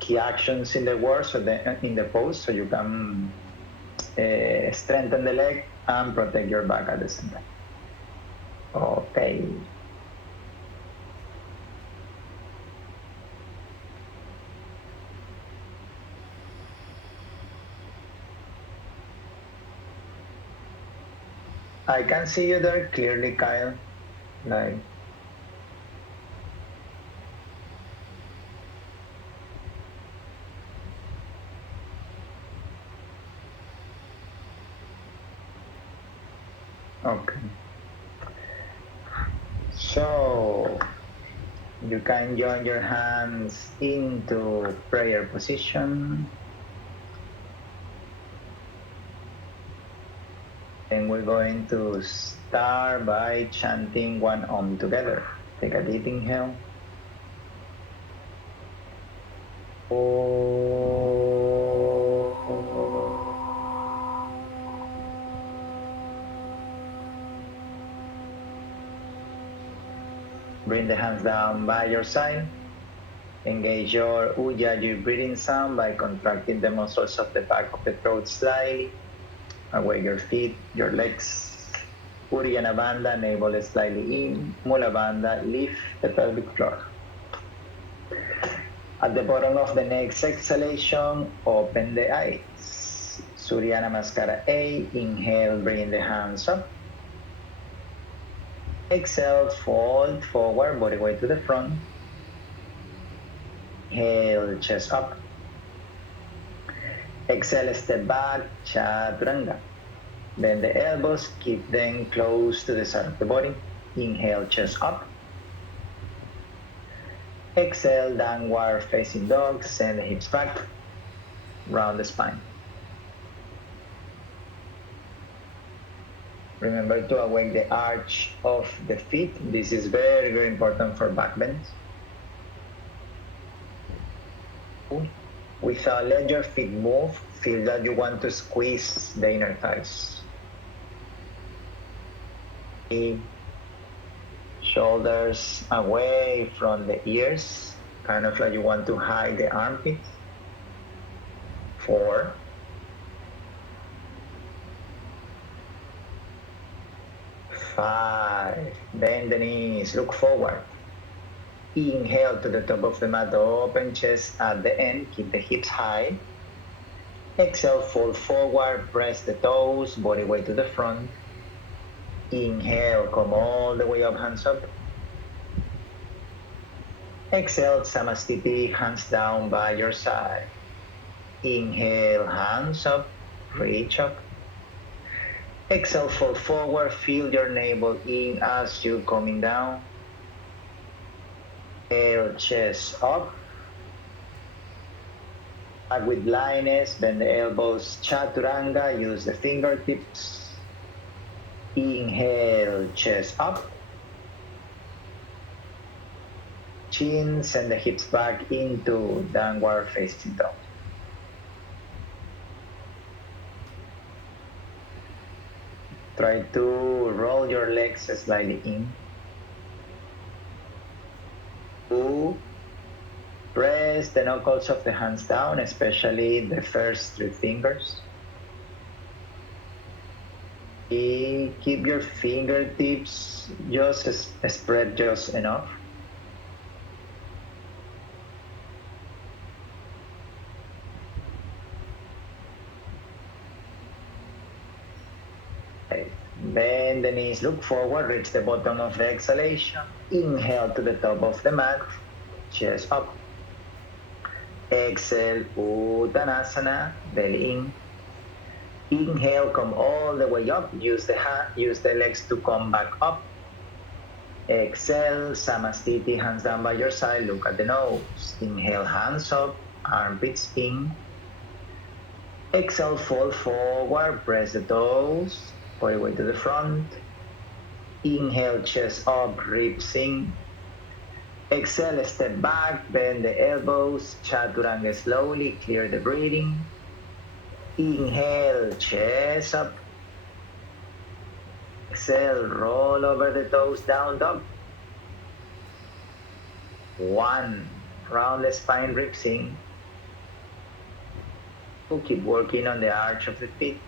key actions in the work, so in the pose, so you can strengthen the leg and protect your back at the same time. Okay. I can see you there clearly, Kyle. Like, okay. So you can join your hands into prayer position. And we're going to start by chanting one Om together. Take a deep inhale. Bring the hands down by your side. Engage your Ujjayi breathing sound by contracting the muscles of the back of the throat slightly. Awake your feet, your legs. Uddiyana Bandha, navel slightly in. Mula Bandha, lift the pelvic floor. At the bottom of the next exhalation, open the eyes. Surya Namaskara A. Inhale, bring the hands up. Exhale, fold forward, body weight to the front. Inhale, chest up. Exhale, step back, Chaturanga. Bend the elbows, keep them close to the side of the body. Inhale, chest up. Exhale, downward facing dog, send the hips back, round the spine. Remember to awake the arch of the feet. This is very, very important for back bends. Without letting your feet move, feel that you want to squeeze the inner thighs. Shoulders away from the ears, kind of like you want to hide the armpits. 4, 5, bend the knees, look forward. Inhale to the top of the mat, open chest at the end, keep the hips high. Exhale, fold forward, press the toes, body weight to the front. Inhale, come all the way up, hands up. Exhale, Samastiti, hands down by your side. Inhale, hands up, reach up. Exhale, fold forward, feel your navel in as you're coming down. Inhale, chest up. Back with blindness, bend the elbows, Chaturanga, use the fingertips. Inhale, chest up. Chin, send the hips back into downward facing dog. Try to roll your legs slightly in. 2, press the knuckles of the hands down, especially the first 3 fingers. Keep your fingertips just spread just enough. Bend the knees, look forward, reach the bottom of the exhalation. Inhale to the top of the mat, chest up. Exhale, Uttanasana, belly in. Inhale, come all the way up. Use the legs to come back up. Exhale, Samastiti, hands down by your side. Look at the nose. Inhale, hands up, armpits in. Exhale, fold forward, press the toes, body weight to the front. Inhale, chest up, ribs in. Exhale, step back, bend the elbows, Chaturanga slowly, clear the breathing. Inhale, chest up. Exhale, roll over the toes, down dog. 1, round the spine, ribs in. We'll keep working on the arch of the feet.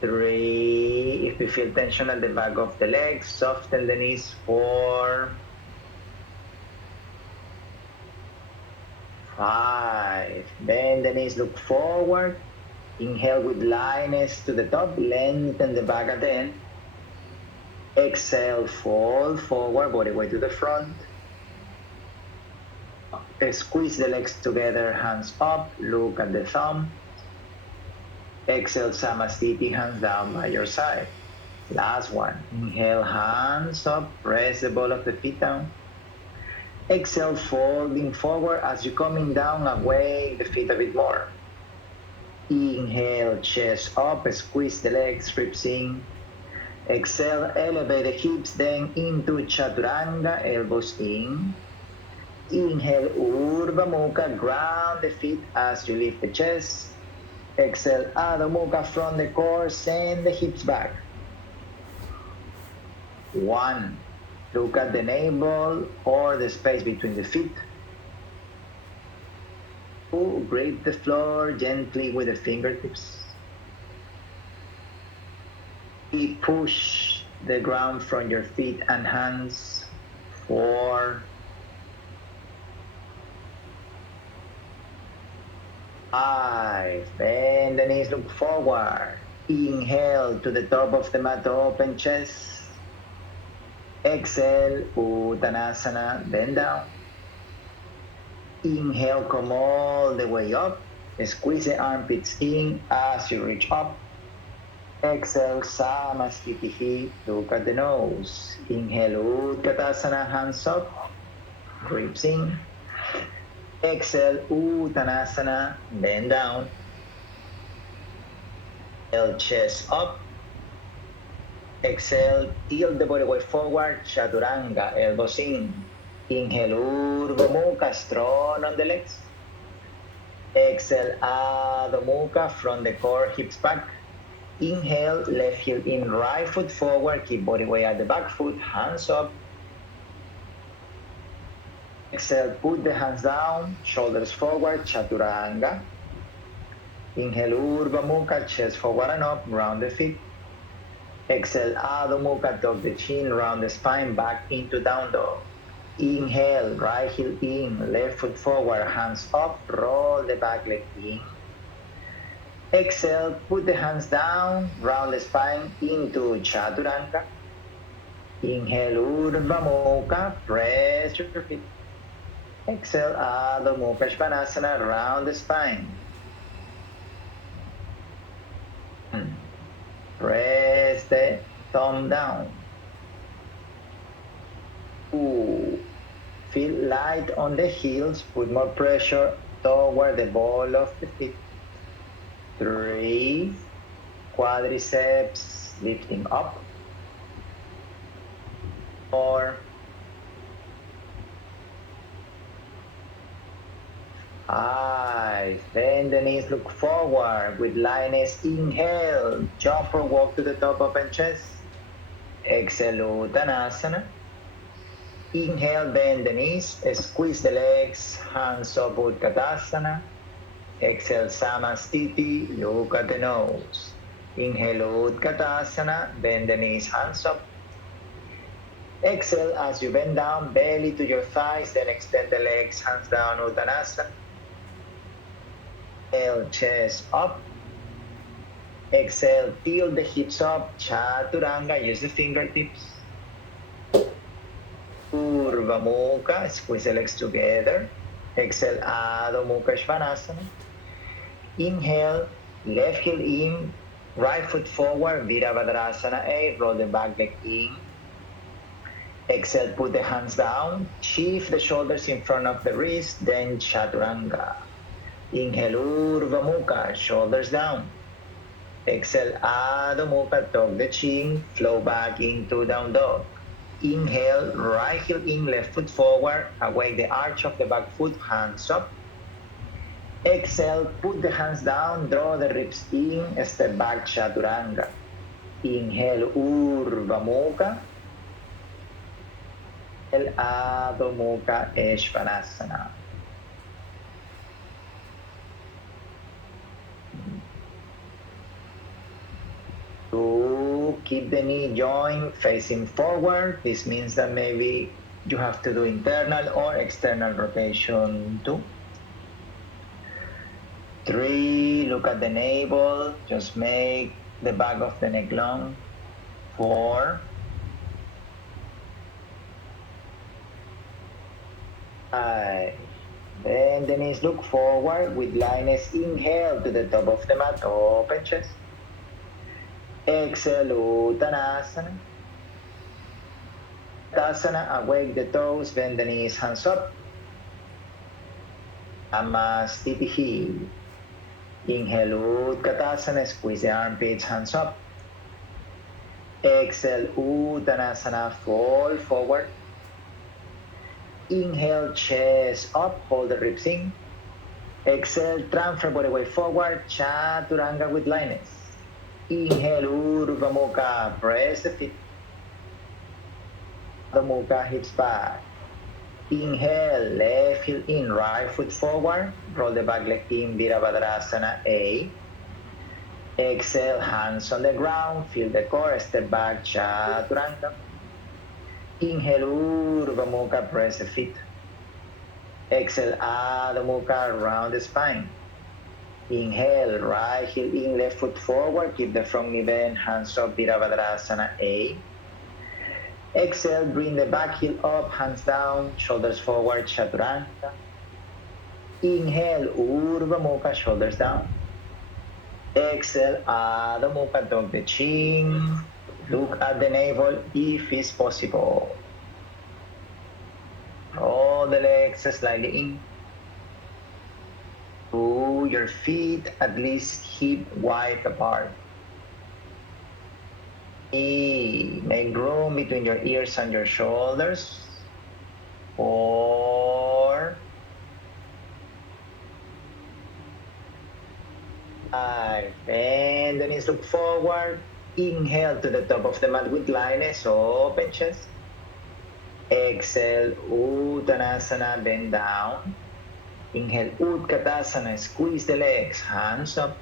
3, if you feel tension at the back of the legs, soften the knees. 4, 5, bend the knees, look forward. Inhale with lightness to the top, lengthen the back at the end. Exhale, fold forward, body weight to the front. Squeeze the legs together, hands up, look at the thumb. Exhale, Samasthiti, hands down by your side. Last one. Inhale, hands up, press the ball of the feet down. Exhale, folding forward as you're coming down, away the feet a bit more. Inhale, chest up, squeeze the legs, ribs in. Exhale, elevate the hips, then into Chaturanga, elbows in. Inhale, Urdhva Mukha, ground the feet as you lift the chest. Exhale, Adho Mukha from the core, send the hips back. 1, look at the navel or the space between the feet. 2, grip the floor gently with the fingertips. 3, push the ground from your feet and hands. 4, 5, bend the knees, look forward. Inhale to the top of the mat, open chest. Exhale, Uttanasana, bend down. Inhale, come all the way up. Squeeze the armpits in as you reach up. Exhale, Samasthiti, look at the nose. Inhale, Utkatasana, hands up, ribs in. Exhale, Uttanasana, bend down. Inhale, chest up. Exhale, tilt the body weight forward, Chaturanga, elbows in. Inhale, Urdhva Mukha, strong on the legs. Exhale, Adho Mukha, from the core, hips back. Inhale, left heel in, right foot forward, keep body weight at the back foot, hands up. Exhale, put the hands down, shoulders forward, Chaturanga. Inhale, Urdhva Mukha, chest forward and up, round the feet. Exhale, Adho Mukha, tuck the chin, round the spine, back into down dog. Inhale, right heel in, left foot forward, hands up, roll the back leg in. Exhale, put the hands down, round the spine into Chaturanga. Inhale, Urdhva Mukha, press your feet. Exhale, Adho Mukha Svanasana, round the spine. Press the thumb down. 2, feel light on the heels, put more pressure toward the ball of the feet. 3, quadriceps lifting up. 4, 5, bend the knees, look forward with lightness. Inhale, jump or walk to the top, open chest. Exhale, Uttanasana. Inhale, bend the knees, squeeze the legs, hands up, Utkatasana. Exhale, Samasthiti, look at the nose. Inhale, Utkatasana, bend the knees, hands up. Exhale, as you bend down, belly to your thighs, then extend the legs, hands down, Uttanasana. Inhale, chest up. Exhale, tilt the hips up, Chaturanga, use the fingertips. Urdhva Mukha, squeeze the legs together. Exhale, Adho Mukha Svanasana. Inhale, left heel in, right foot forward, Virabhadrasana A, roll the back leg in. Exhale, put the hands down, shift the shoulders in front of the wrist, then Chaturanga. Inhale, Urdhva Mukha, shoulders down. Exhale, Adho Mukha, tuck the chin, flow back into down dog. Inhale, right heel in, left foot forward, away the arch of the back foot, hands up. Exhale, put the hands down, draw the ribs in, step back, Chaturanga. Inhale, Urdhva Mukha. El Adho Mukha Svanasana. 2, keep the knee joint facing forward. This means that maybe you have to do internal or external rotation too. 3, look at the navel. Just make the back of the neck long. 4, 5. Bend the knees, look forward with lioness. Inhale to the top of the mat, open chest. Exhale, Uttanasana. Uttanasana, awake the toes, bend the knees, hands up. Namaste. Inhale, Utkatasana, squeeze the armpits, hands up. Exhale, Uttanasana, fall forward. Inhale, chest up, hold the ribs in. Exhale, transfer body weight forward, Chaturanga with lioness. Inhale, Urdhva Mukha, press the feet. The Mukha, hips back. Inhale, left heel in, right foot forward, roll the back leg in, Virabhadrasana A. Exhale, hands on the ground, feel the core, step back, Chaturanga. Inhale, Urdhva Mukha, press the feet. Exhale, Adho Mukha, round the spine. Inhale, right heel in, left foot forward, keep the front knee bent, hands up, Virabhadrasana A. Exhale, bring the back heel up, hands down, shoulders forward, Chaturanga. Inhale, Urdhva Mukha, shoulders down. Exhale, Adho Mukha, tuck the chin. Look at the navel if it's possible. Roll the legs slightly in. Pull your feet at least hip wide apart. Make room between your ears and your shoulders. 4, 5. Bend the knees, look forward. Inhale to the top of the mat with lioness, open chest. Exhale, Uttanasana, bend down. Inhale, Utkatasana, squeeze the legs, hands up.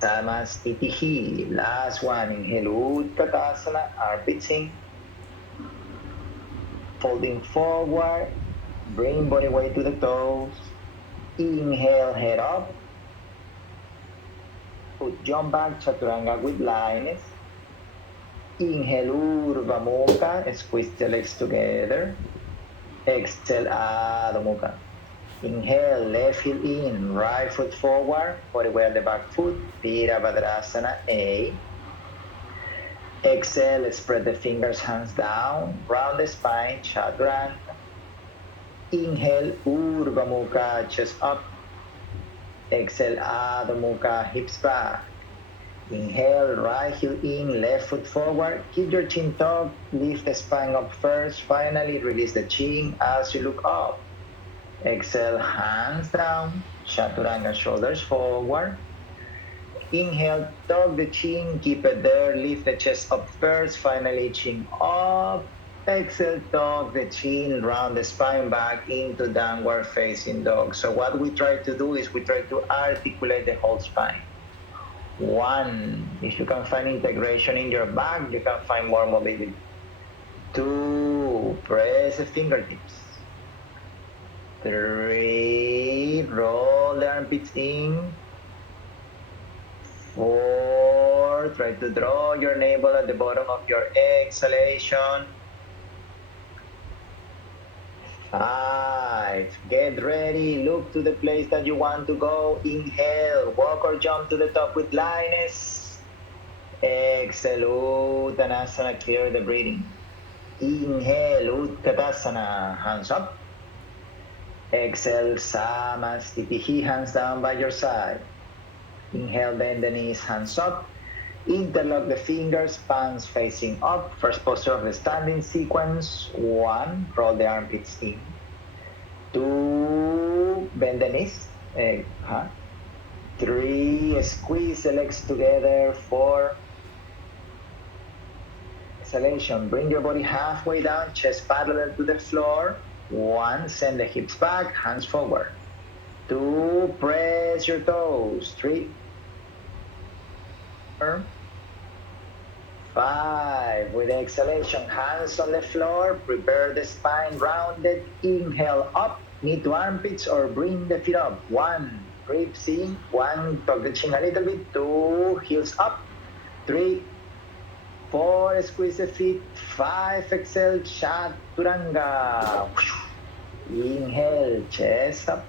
Samastitihi, last one. Inhale, Utkatasana, armpits in. Folding forward, bring body weight to the toes. Inhale, head up. Put jump back, Chaturanga with lioness. Inhale, Urdhva Mukha, squeeze the legs together. Exhale, Adho Mukha. Inhale, left heel in, right foot forward, body weight on the back foot, Virabhadrasana A. Exhale, spread the fingers, hands down, round the spine, Chaturanga. Inhale, Urdhva Mukha, chest up. Exhale, Adho Mukha, hips back. Inhale, right heel in, left foot forward. Keep your chin tucked, lift the spine up first. Finally, release the chin as you look up. Exhale, hands down, Chaturanga, shoulders forward. Inhale, tuck the chin, keep it there, lift the chest up first. Finally, chin up. Exhale, tuck the chin, round the spine back into downward facing dog. So what we try to do is we try to articulate the whole spine. 1, if you can find integration in your back, you can find more mobility. 2, press the fingertips. 3, roll the armpits in. 4, try to draw your navel at the bottom of your exhalation. 5, get ready, look to the place that you want to go. Inhale, walk or jump to the top with lioness. Exhale, Uttanasana, clear the breathing. Inhale, Utkatasana, hands up. Exhale, Samastitihi, hands down by your side. Inhale, bend the knees, hands up. Interlock the fingers, palms facing up. First posture of the standing sequence. 1, roll the armpits in. 2, bend the knees. 3, squeeze the legs together. 4, exhalation, bring your body halfway down, chest parallel to the floor. 1, send the hips back, hands forward. 2, press your toes. 3, 4, 5, with exhalation, hands on the floor, prepare the spine rounded, inhale up, knee to armpits or bring the feet up. 1, ribs in, 1, tuck the chin a little bit, 2, heels up, 3, 4, squeeze the feet, 5, exhale, chaturanga. Inhale, chest up.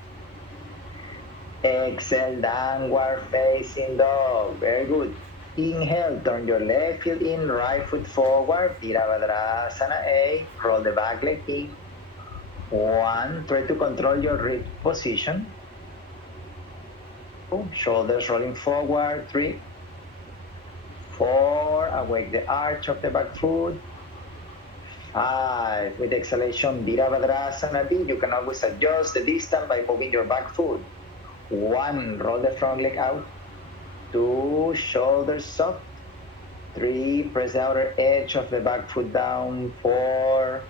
Exhale, downward facing dog. Very good. Inhale, turn your left heel in, right foot forward, Virabhadrasana A, roll the back leg in. 1, try to control your rib position. 2, shoulders rolling forward. 3, 4, awake the arch of the back foot. 5, with exhalation, Virabhadrasana B, you can always adjust the distance by moving your back foot. 1, roll the front leg out. 2, shoulders soft. 3, press the outer edge of the back foot down. 4,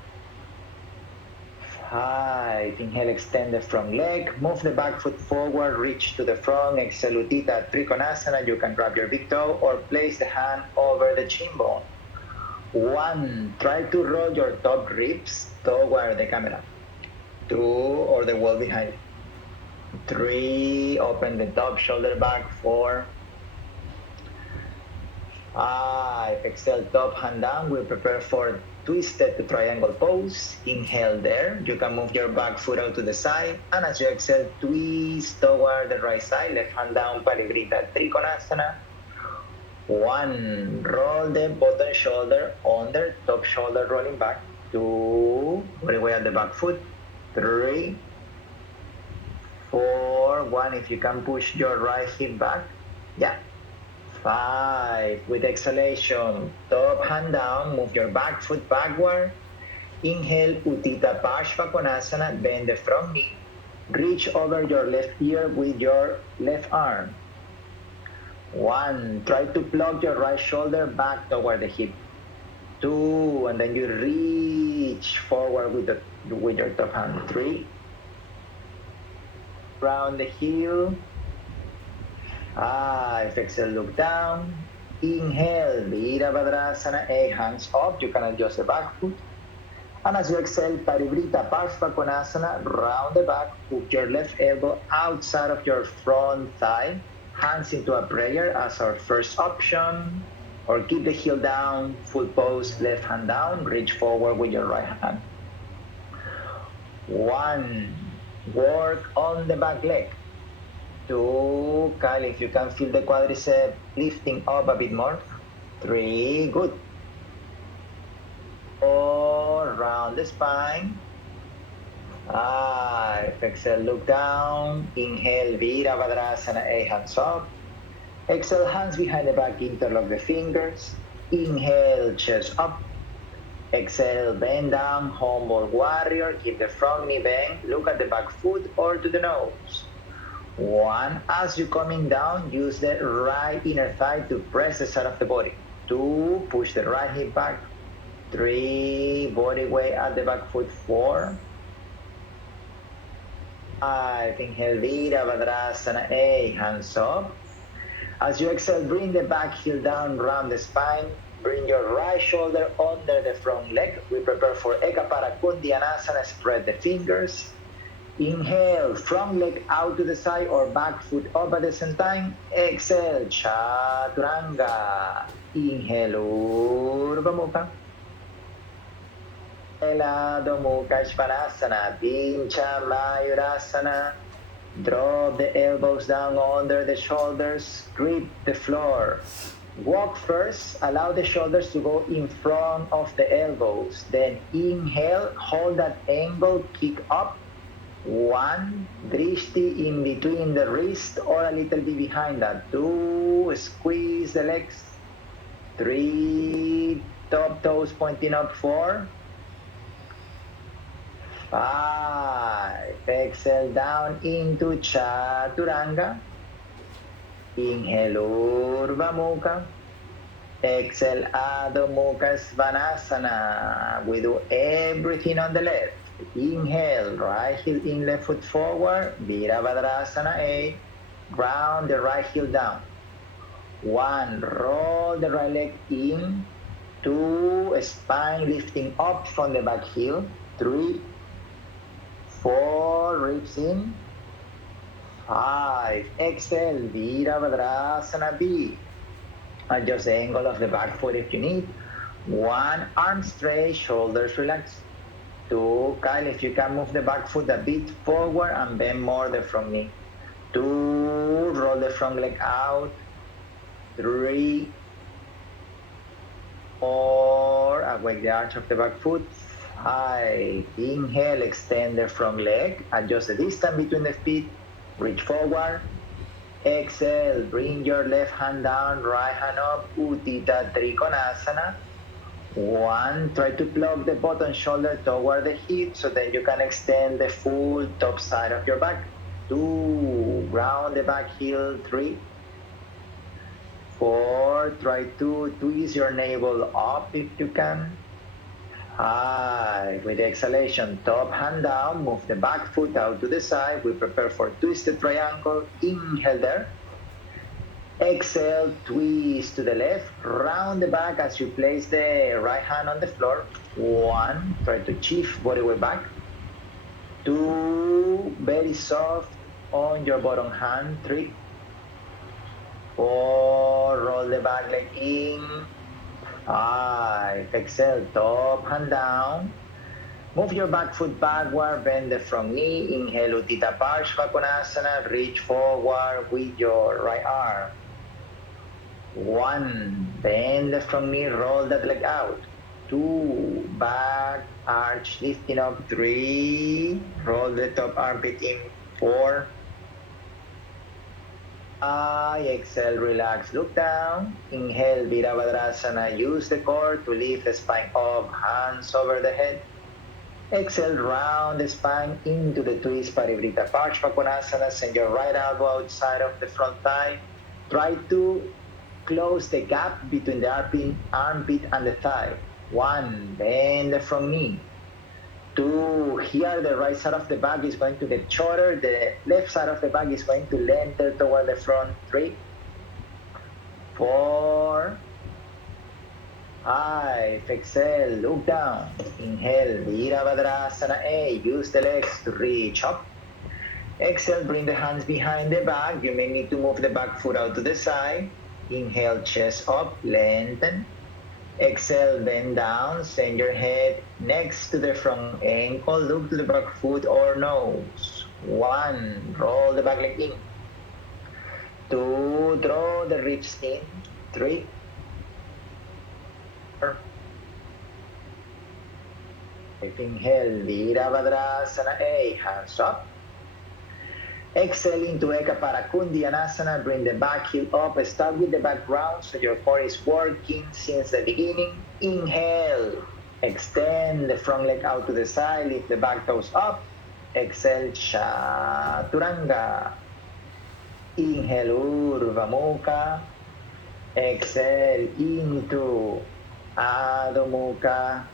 5, inhale, extend the front leg. Move the back foot forward, reach to the front. Exhale, Utthita Trikonasana. You can grab your big toe or place the hand over the chin bone. 1, try to roll your top ribs toward the camera. 2, or the wall behind. 3, open the top shoulder back. 4, 5, exhale, top hand down. We'll prepare for twisted to triangle pose. Inhale there. You can move your back foot out to the side. And as you exhale, twist toward the right side. Left hand down, Parivrita Trikonasana. 1, roll the bottom shoulder under, top shoulder rolling back. 2, all the way at the back foot. 3, 4, 1, if you can push your right hip back. Yeah. 5, with exhalation, top hand down, move your back foot backward. Inhale, Utthita Parshvakonasana, bend the front knee. Reach over your left ear with your left arm. 1, try to plug your right shoulder back toward the hip. 2, and then you reach forward with your top hand. 3, round the heel. 5, exhale, look down. Inhale, Virabhadrasana A, hands up. You can adjust the back foot. And as you exhale, Parivrita Parshvakonasana, round the back. Hook your left elbow outside of your front thigh. Hands into a prayer as our first option. Or keep the heel down, full pose, left hand down. Reach forward with your right hand. 1, work on the back leg. 2, Kyle, if you can feel the quadricep lifting up a bit more. 3, good. 4, round the spine. 5, exhale, look down. Inhale, Virabhadrasana A, hands up. Exhale, hands behind the back, interlock the fingers. Inhale, chest up. Exhale, bend down, humble warrior. Keep the front knee bent. Look at the back foot or to the nose. 1, as you're coming down, use the right inner thigh to press the side of the body. 2, push the right hip back. 3, body weight at the back foot. 4, 5, inhale, Virabhadrasana A, hands up. As you exhale, bring the back heel down, round the spine. Bring your right shoulder under the front leg. We prepare for Ekapara Kundyanasana, spread the fingers. Inhale, front leg out to the side or back foot up at the same time. Exhale, Chaturanga. Inhale, Urdhva Mukha. Adho Mukha Svanasana, Pincha Mayurasana. Drop the elbows down under the shoulders, grip the floor. Walk first, allow the shoulders to go in front of the elbows. Then inhale, hold that angle, kick up. 1, drishti in between the wrist or a little bit behind that. 2, squeeze the legs. 3, top toes pointing up. 4, 5, exhale down into Chaturanga. Inhale, Urdhva Mukha. Exhale, Adho Mukha Svanasana. We do everything on the left. Inhale, right heel in, left foot forward. Virabhadrasana 8. Ground the right heel down. 1, roll the right leg in. 2, spine lifting up from the back heel. 3, 4, ribs in. 5, exhale, Virabhadrasana B. Adjust the angle of the back foot if you need. 1, arm straight, shoulders relaxed. 2, Kyle, if you can move the back foot a bit forward and bend more the front knee. 2, roll the front leg out. 3, 4, awake the arch of the back foot. 5, inhale, extend the front leg. Adjust the distance between the feet. Reach forward. Exhale, bring your left hand down, right hand up, Utthita Trikonasana. 1, try to plug the bottom shoulder toward the hip so that you can extend the full top side of your back. 2, ground the back heel. 3, 4, try to twist your navel up if you can. 5, with exhalation, top hand down, move the back foot out to the side. We prepare for twisted triangle. Inhale there. Exhale, twist to the left, round the back as you place the right hand on the floor. 1, try to shift body weight back. 2, very soft on your bottom hand. 3, 4, roll the back leg in. 5, exhale, top hand down. Move your back foot backward, bend the front knee. Inhale, Utthita Parshva, reach forward with your right arm. 1, bend the front knee, roll that leg out. 2, back arch lifting up. 3, roll the top armpit in. 4, exhale, relax, look down. Inhale, Virabhadrasana. Use the core to lift the spine up, hands over the head. Exhale, round the spine into the twist, Parivrtta Parshva. Send your right elbow outside of the front thigh. Try to close the gap between the armpit and the thigh. 1, bend the front knee. 2, here the right side of the back is going to get shorter. The left side of the back is going to lengthen toward the front. 3, 4, 5, exhale, look down. Inhale, Virabhadrasana A. Use the legs to reach up. Exhale, bring the hands behind the back. You may need to move the back foot out to the side. Inhale, chest up, lengthen. Exhale, bend down, send your head next to the front ankle. Look to the back foot or nose. 1, roll the back leg in. 2, draw the ribs in. 3, 4. Inhale, Virabhadrasana A, hands up. Exhale into Eka Parakundianasana, bring the back heel up. Start with the back round so your core is working since the beginning. Inhale, extend the front leg out to the side, lift the back toes up. Exhale, Chaturanga. Inhale, Urdhva Mukha. Exhale into Adho Mukha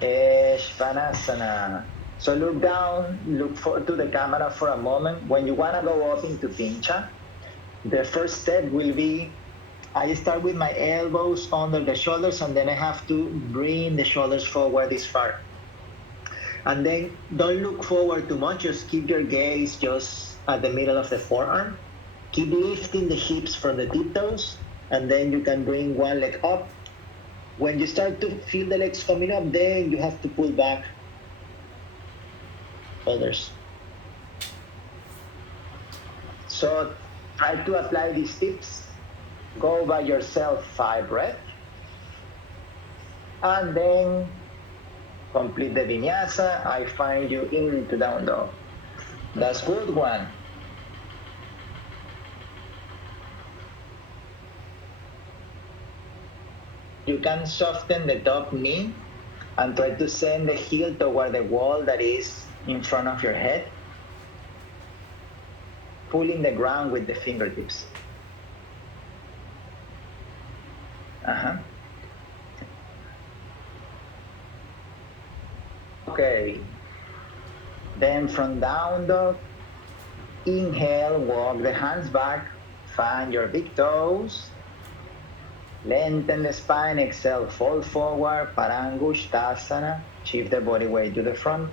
Svanasana. So look down, look to the camera for a moment. When you want to go up into Pincha, the first step will be, I start with my elbows under the shoulders and then I have to bring the shoulders forward this far. And then don't look forward too much, just keep your gaze just at the middle of the forearm. Keep lifting the hips from the tiptoes and then you can bring one leg up. When you start to feel the legs coming up, then you have to pull back shoulders. So try to apply these tips. Go by yourself 5 breaths. And then complete the vinyasa. I find you into down dog. That's good one. You can soften the top knee and try to send the heel toward the wall that is in front of your head, pulling the ground with the fingertips. Okay. Then from down dog, inhale, walk the hands back, find your big toes, lengthen the spine, exhale, fold forward, Parangustasana, shift the body weight to the front.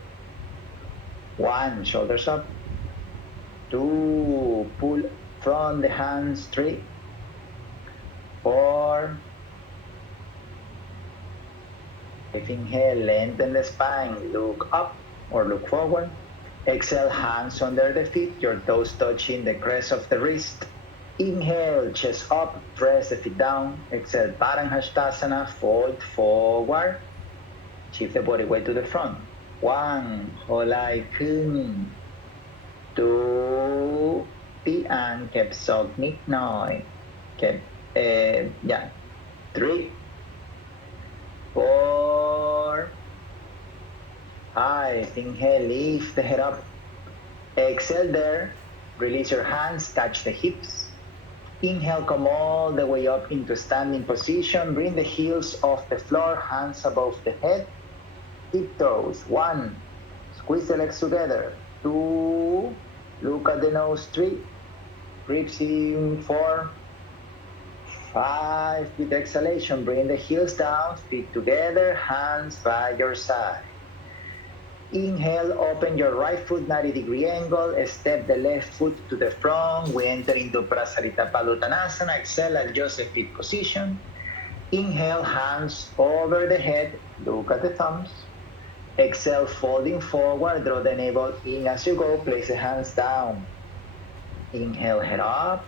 1, shoulders up. 2, pull from the hands, 3, 4, inhale, lengthen the spine, look up or look forward. Exhale, hands under the feet, your toes touching the crest of the wrist. Inhale, chest up, press the feet down. Exhale, Parangustasana, fold forward. Shift the body weight to the front. 1, holai khưng. 2, tí an kẹp sọt nít nòi. Kẹp, 3, 4, 5. Inhale, lift the head up. Exhale there. Release your hands, touch the hips. Inhale, come all the way up into standing position. Bring the heels off the floor, hands above the head. Tiptoes. 1, squeeze the legs together. 2, look at the nose. 3, ribs in. 4, 5, with exhalation, bring the heels down, feet together, hands by your side. Inhale, open your right foot 90-degree angle, step the left foot to the front. We enter into Prasarita Padottanasana. Exhale, adjust the feet position. Inhale, hands over the head, look at the thumbs. Exhale, folding forward, draw the navel in as you go, place the hands down. Inhale, head up.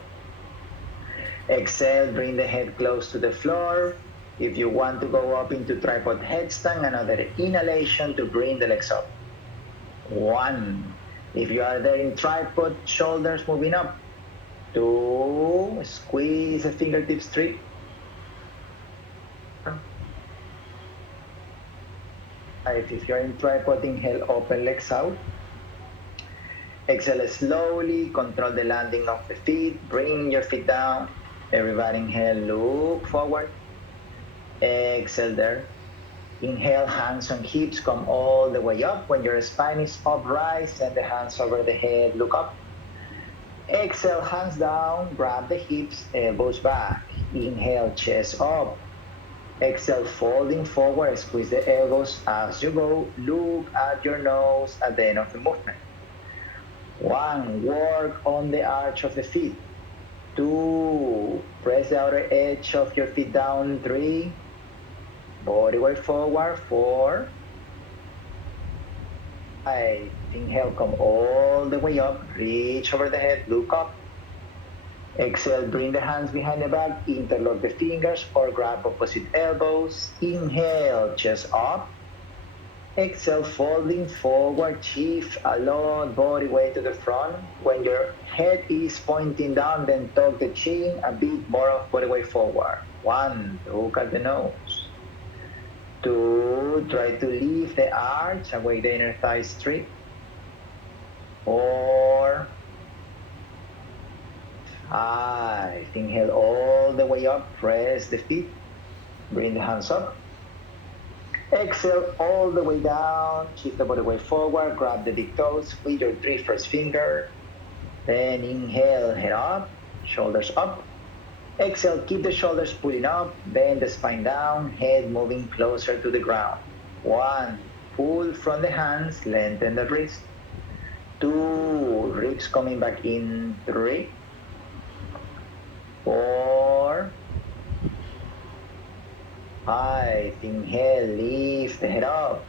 Exhale, bring the head close to the floor. If you want to go up into tripod headstand, another inhalation to bring the legs up. 1. If you are there in tripod, shoulders moving up. 2, squeeze the fingertips. 3. If you're in tripod, inhale, open legs out. Exhale slowly, control the landing of the feet, bring your feet down. Everybody inhale, look forward. Exhale there. Inhale, hands on hips, come all the way up. When your spine is upright, send the hands over the head, look up. Exhale, hands down, grab the hips, elbows back. Inhale, chest up. Exhale, folding forward, squeeze the elbows as you go. Look at your nose at the end of the movement. 1, work on the arch of the feet. 2, press the outer edge of your feet down. 3, body weight forward. 4, 5, inhale, come all the way up, reach over the head, look up. Exhale, bring the hands behind the back, interlock the fingers or grab opposite elbows. Inhale, chest up. Exhale, folding forward, shift a lot, body weight to the front. When your head is pointing down, then tuck the chin, a bit more of body weight forward. 1, look at the nose. 2, try to lift the arch, away the inner thighs. 3, 4, 5, inhale all the way up, press the feet, bring the hands up. Exhale all the way down, shift the body weight forward, grab the big toes with your 3 first fingers. Then inhale, head up, shoulders up. Exhale, keep the shoulders pulling up, bend the spine down, head moving closer to the ground. 1, pull from the hands, lengthen the wrist. 2, ribs coming back in. 3, 4, 5, inhale, lift the head up.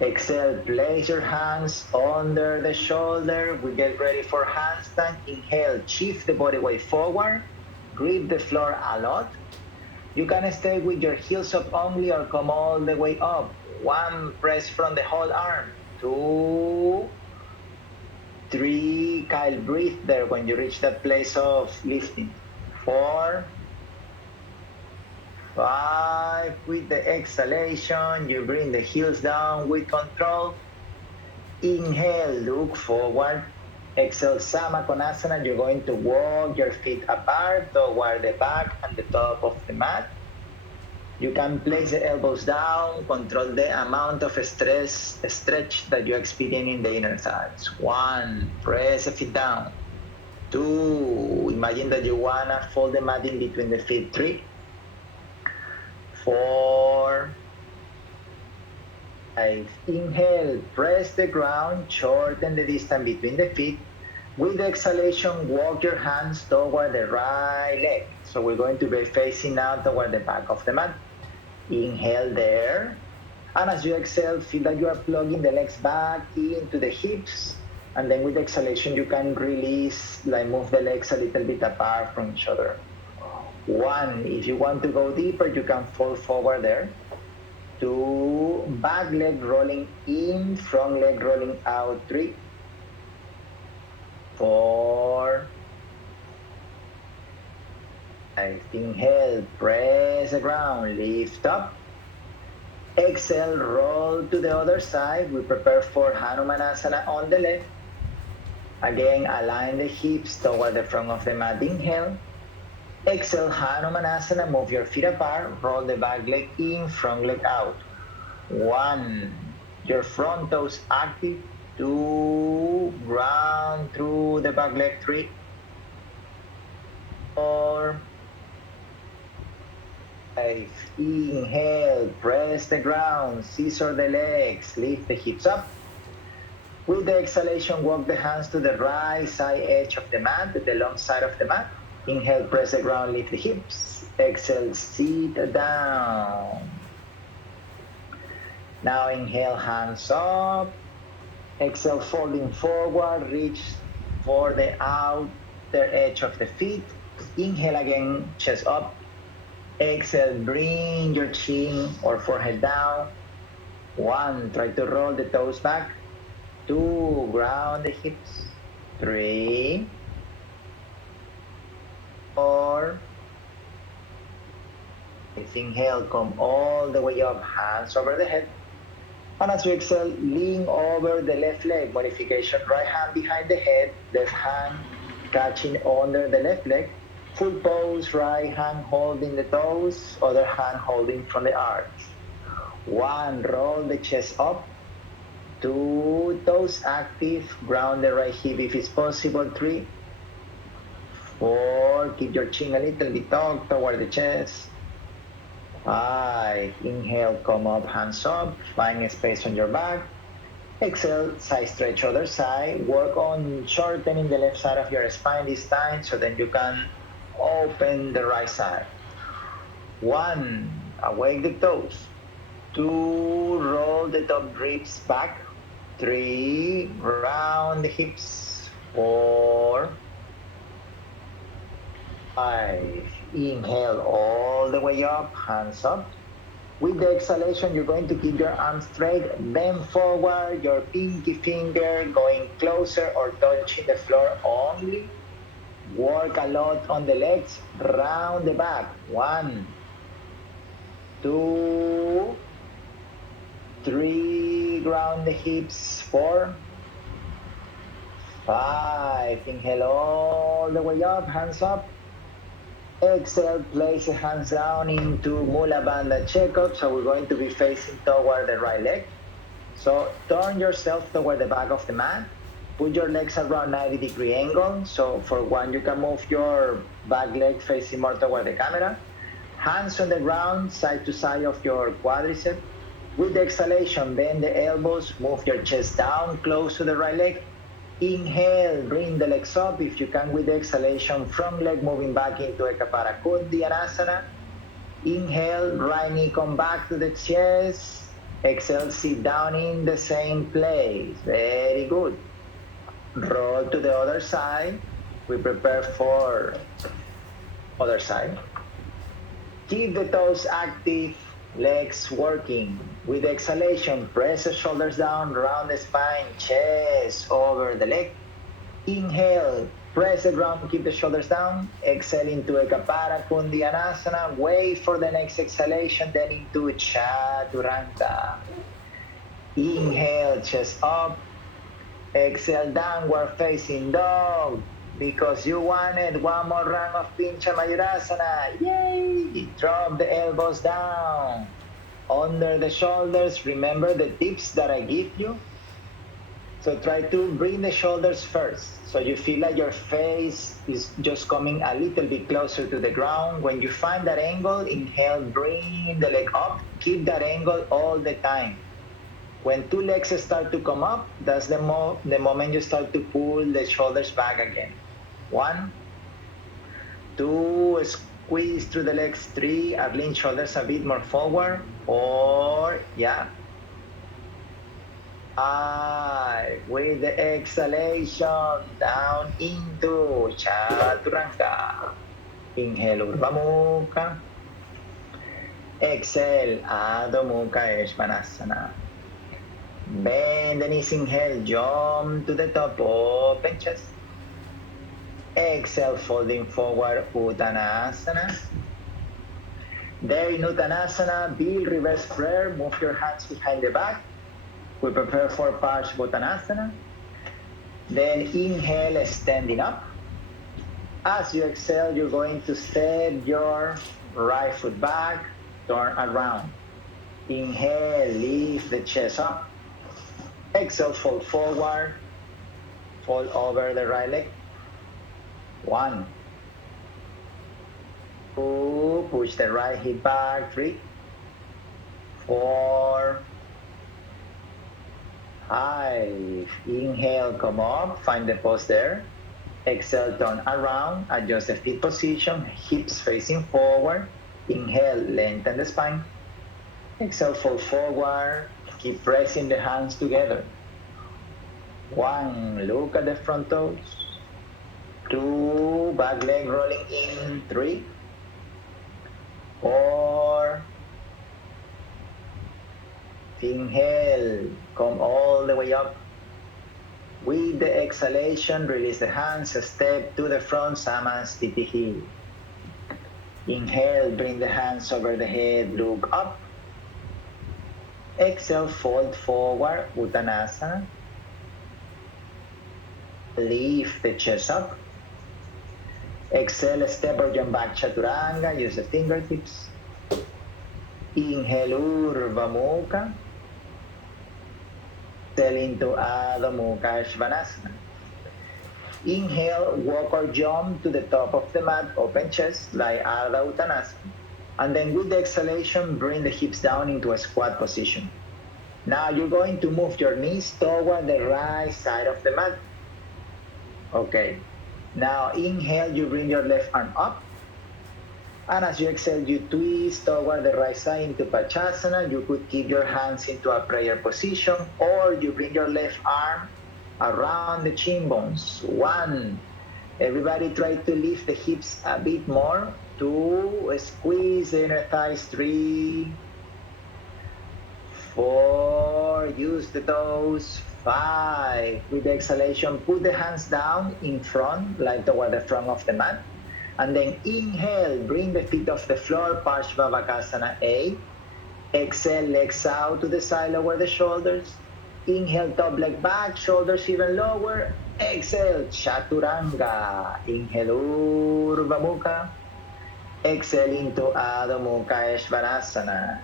Exhale, place your hands under the shoulder. We get ready for handstand. Inhale, shift the body weight forward. Grip the floor a lot. You can stay with your heels up only or come all the way up. 1, press from the whole arm. 2, 3, Kyle, breathe there when you reach that place of lifting. 4, 5, with the exhalation, you bring the heels down with control. Inhale, look forward. Exhale, Samakonasana. You're going to walk your feet apart toward the back and the top of the mat. You can place the elbows down, control the amount of stretch that you experience in the inner thighs. 1, press the feet down. 2, imagine that you wanna fold the mat in between the feet. 3, 4, 5. Inhale, press the ground, shorten the distance between the feet. With the exhalation, walk your hands toward the right leg. So we're going to be facing out toward the back of the mat. Inhale there. And as you exhale, feel that you are plugging the legs back into the hips. And then with the exhalation, you can release, like move the legs a little bit apart from each other. 1, if you want to go deeper, you can fall forward there. 2, back leg rolling in, front leg rolling out. 3, 4, 5. Inhale, press the ground, lift up. Exhale, roll to the other side. We prepare for Hanumanasana on the left. Again, align the hips toward the front of the mat. Inhale. Exhale, Hanumanasana. Move your feet apart. Roll the back leg in, front leg out. 1, your front toes active. 2, ground through the back leg. 3, 4, 5. Inhale, press the ground, scissor the legs, lift the hips up. With the exhalation, walk the hands to the right side edge of the mat, the long side of the mat. Inhale, press the ground, lift the hips. Exhale, sit down. Now inhale, hands up. Exhale, folding forward, reach for the outer edge of the feet. Inhale again, chest up. Exhale, bring your chin or forehead down. 1, try to roll the toes back. 2, ground the hips. 3, 4. Inhale, come all the way up, hands over the head. And as you exhale, lean over the left leg. Modification, right hand behind the head, left hand catching under the left leg. Full pose, right hand holding the toes, other hand holding from the arch. 1, roll the chest up. 2, toes active, ground the right hip if it's possible. 3, 4, keep your chin a little bit tucked toward the chest. 5, inhale, come up, hands up, find a space on your back. Exhale, side stretch other side. Work on shortening the left side of your spine this time so then you can open the right side. 1, awake the toes. 2, roll the top ribs back. 3, round the hips. 4, 5. Inhale all the way up, hands up. With the exhalation, you're going to keep your arms straight, bend forward, your pinky finger going closer or touching the floor only. Work a lot on the legs, round the back. 1, 2, 3, ground the hips. 4, 5. Inhale all the way up, hands up. Exhale, place the hands down into Mula Bandha checkup. So we're going to be facing toward the right leg. So turn yourself toward the back of the mat. Put your legs around 90-degree angle. So for 1, you can move your back leg facing more toward the camera. Hands on the ground, side to side of your quadricep. With the exhalation, bend the elbows, move your chest down, close to the right leg. Inhale, bring the legs up. If you can, with the exhalation, front leg moving back into Ekapada Kundyanasana. Inhale, right knee come back to the chest. Exhale, sit down in the same place. Very good. Roll to the other side. We prepare for other side. Keep the toes active, legs working. With the exhalation, press the shoulders down, round the spine, chest over the leg. Inhale, press the ground, keep the shoulders down. Exhale into Ekapada Kundyanasana. Wait for the next exhalation, then into Chaturanga. Inhale, chest up. Exhale, downward facing dog. because you wanted one more round of Pincha Mayurasana. Yay! Drop the elbows down. Under the shoulders, remember the tips that I give you? So try to bring the shoulders first. So you feel like your face is just coming a little bit closer to the ground. When you find that angle, inhale, bring the leg up. Keep that angle all the time. When two legs start to come up, that's the moment you start to pull the shoulders back again. 1, 2, squeeze through the legs. 3, lean shoulders a bit more forward. 4, yeah. 5, with the exhalation, down into Chaturanga. Inhale, Urdhva Mukha. Exhale, Adho Mukha Svanasana. Bend the knees, inhale, jump to the top, open chest. Exhale, folding forward, Uttanasana. There in Uttanasana, build reverse prayer, move your hands behind the back. We prepare for Parsvottanasana. Then inhale, standing up. As you exhale, you're going to step your right foot back, turn around. Inhale, lift the chest up. Exhale, fold forward, fold over the right leg. 1, 2, push the right hip back. 3, 4, 5. Inhale, come up, find the pose there. Exhale, turn around, adjust the feet position, hips facing forward. Inhale, lengthen the spine. Exhale, fold forward, keep pressing the hands together. 1, look at the front toes. 2, back leg rolling in. 3, 4. Inhale, come all the way up. With the exhalation, release the hands, step to the front, Samasthiti. Inhale, bring the hands over the head, look up. Exhale, fold forward, Uttanasana. Lift the chest up. Exhale, step or jump back, Chaturanga, use the fingertips. Inhale, Urdhva Mukha. Exhale into Adho Mukha Svanasana. Inhale, walk or jump to the top of the mat, open chest, like Ardha Uttanasana. And then with the exhalation, bring the hips down into a squat position. Now you're going to move your knees toward the right side of the mat. Okay. Now inhale, you bring your left arm up. And as you exhale, you twist toward the right side into Pachasana. You could keep your hands into a prayer position, or you bring your left arm around the chin bones. 1, everybody try to lift the hips a bit more. 2, squeeze the inner thighs. 3, 4, use the toes. 5, with the exhalation, put the hands down in front, like toward the front of the mat. And then inhale, bring the feet off the floor, Parshvavakasana 8. Exhale, legs out to the side, lower the shoulders. Inhale, top leg back, shoulders even lower. Exhale, Chaturanga. Inhale, Urdhva Mukha. Exhale into Adho Mukha Svanasana.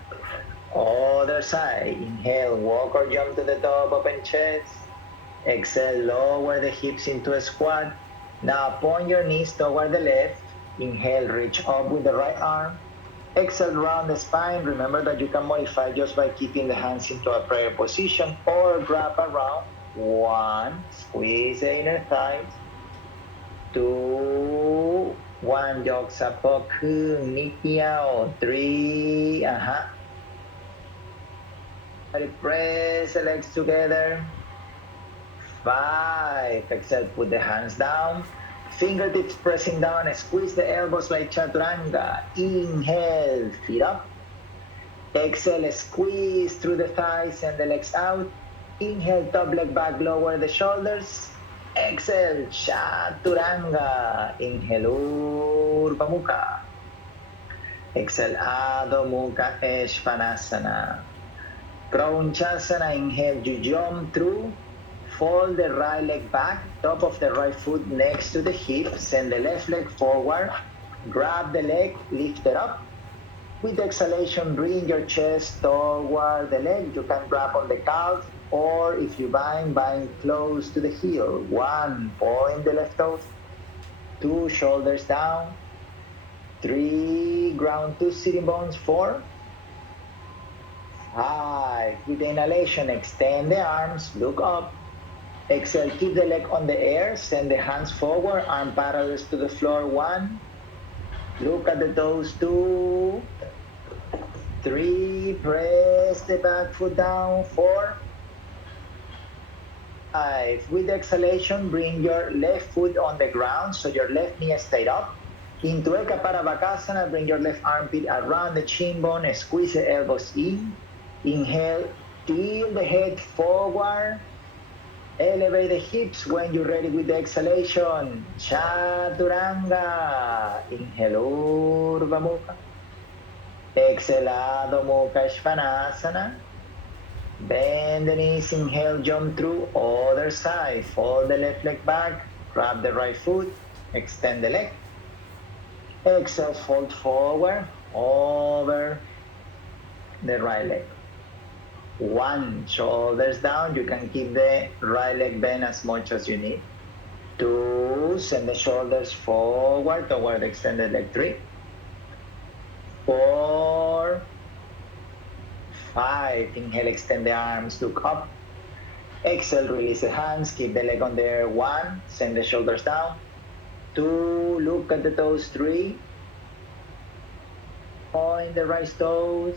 Other side. Inhale, walk or jump to the top, open chest. Exhale, lower the hips into a squat. Now point your knees toward the left. Inhale, reach up with the right arm. Exhale, round the spine. Remember that you can modify just by keeping the hands into a prayer position or wrap around. 1, squeeze the inner thighs. 2, 1, ยกสะโพกขึ้นนิดเดียว 3, press the legs together. 5, exhale, put the hands down. Fingertips pressing down and squeeze the elbows like Chaturanga. Inhale, feet up. Exhale, squeeze through the thighs and the legs out. Inhale, top leg back, lower the shoulders. Exhale, Chaturanga. Inhale, Urdhva Mukha. Exhale, Adho Mukha Svanasana. Kronchasana, inhale, you jump through. fold the right leg back, top of the right foot next to the hip, send the left leg forward, grab the leg, lift it up. With exhalation, bring your chest toward the leg. You can grab on the calf, or if you bind close to the heel. 1, point the left toes. 2, shoulders down. 3, ground 2 sitting bones. 4, 5. With the inhalation, extend the arms, look up. Exhale, keep the leg on the air, send the hands forward, arm parallels to the floor. 1, look at the toes. 2, 3, press the back foot down. 4, 5. With exhalation, bring your left foot on the ground so your left knee stays up. Into Eka Parabhakasana, bring your left armpit around the chin bone, squeeze the elbows in. Inhale, tilt the head forward. Elevate the hips when you're ready with the exhalation. Chaturanga. Inhale, Urdhva Mukha. Exhale, Adho Mukha Svanasana. Bend the knees, inhale, jump through, other side. Fold the left leg back, grab the right foot, extend the leg. Exhale, fold forward, over the right leg. 1, shoulders down. You can keep the right leg bent as much as you need. 2, send the shoulders forward toward the extended leg. 3, 4, 5. Inhale, extend the arms, look up. Exhale, release the hands, keep the leg on there. 1, send the shoulders down. 2, look at the toes. 3, point the right toes.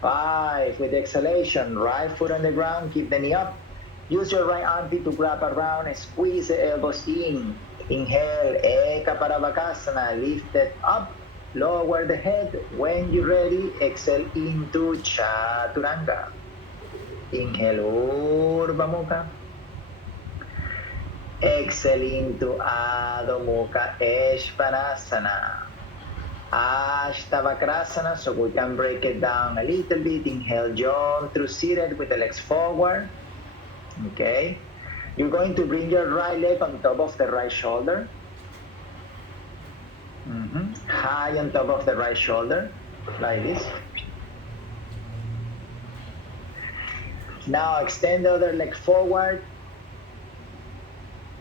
5, with exhalation, right foot on the ground, keep the knee up. Use your right armpit to grab around and squeeze the elbows in. Inhale, Eka Parabhakasana, lift it up. Lower the head. When you're ready, exhale into Chaturanga. Inhale, Urdhva Mukha. Exhale into Adho Mukha Svanasana. Ashtavakrasana, so we can break it down a little bit. Inhale, jump through seated with the legs forward. Okay. You're going to bring your right leg on top of the right shoulder. High on top of the right shoulder, like this. Now extend the other leg forward.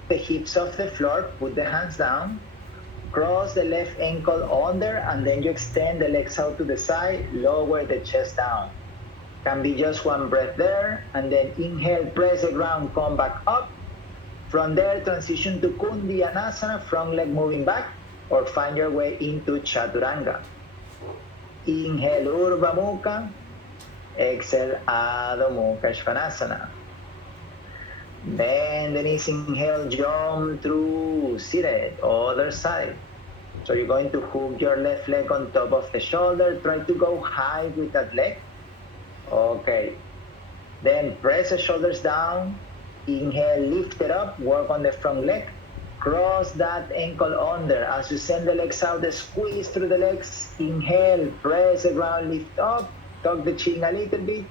The hips off the floor, put the hands down. Cross the left ankle under, and then you extend the legs out to the side, lower the chest down. Can be just one breath there, and then inhale, press the ground, come back up. From there, transition to Kundyanasana, front leg moving back, or find your way into Chaturanga. Inhale, Urdhva Mukha. Exhale, Adho Mukha Svanasana. Bend the knees, inhale, jump through seated, other side. So you're going to hook your left leg on top of the shoulder. Try to go high with that leg. Okay. Then press the shoulders down. Inhale, lift it up, work on the front leg. Cross that ankle under. As you send the legs out, squeeze through the legs. Inhale, press the ground, lift up. Tuck the chin a little bit.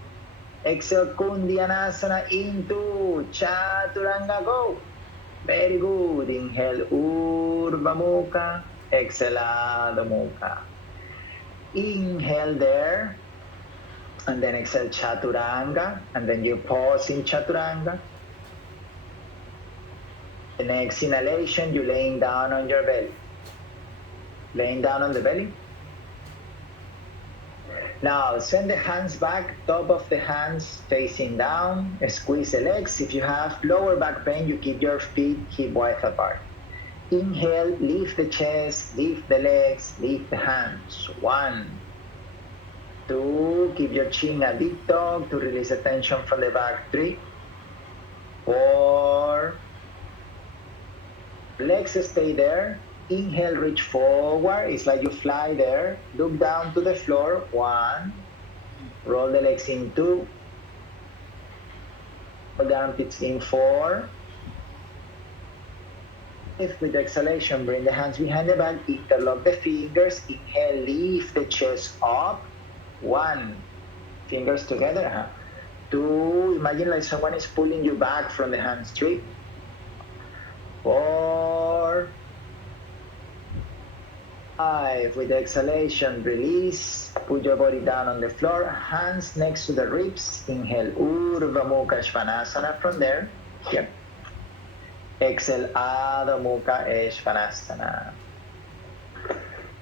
Exhale, Kundyanasana into Chaturanga, go. Very good. Inhale, Urdhva Mukha. Exhale, Adho Mukha. Inhale there. And then exhale, Chaturanga. And then you pause in Chaturanga. The next inhalation, you're laying down on your belly. Laying down on the belly. Now, send the hands back, top of the hands facing down. Squeeze the legs. If you have lower back pain, you keep your feet hip width apart. Inhale, lift the chest, lift the legs, lift the hands. 1, 2, keep your chin a deep tuck to release the tension from the back. 3, 4, legs stay there. Inhale, reach forward. It's like you fly there. Look down to the floor. 1. Roll the legs in. 2. Roll the armpits in. 4. If with exhalation, bring the hands behind the back. Interlock the fingers. Inhale, lift the chest up. 1. Fingers together. 2, imagine like someone is pulling you back from the hands. 3, 4, 5. With the exhalation, release. Put your body down on the floor, hands next to the ribs. Inhale, Urdhva Mukha Svanasana from there. Here. Exhale, Adho Mukha Svanasana.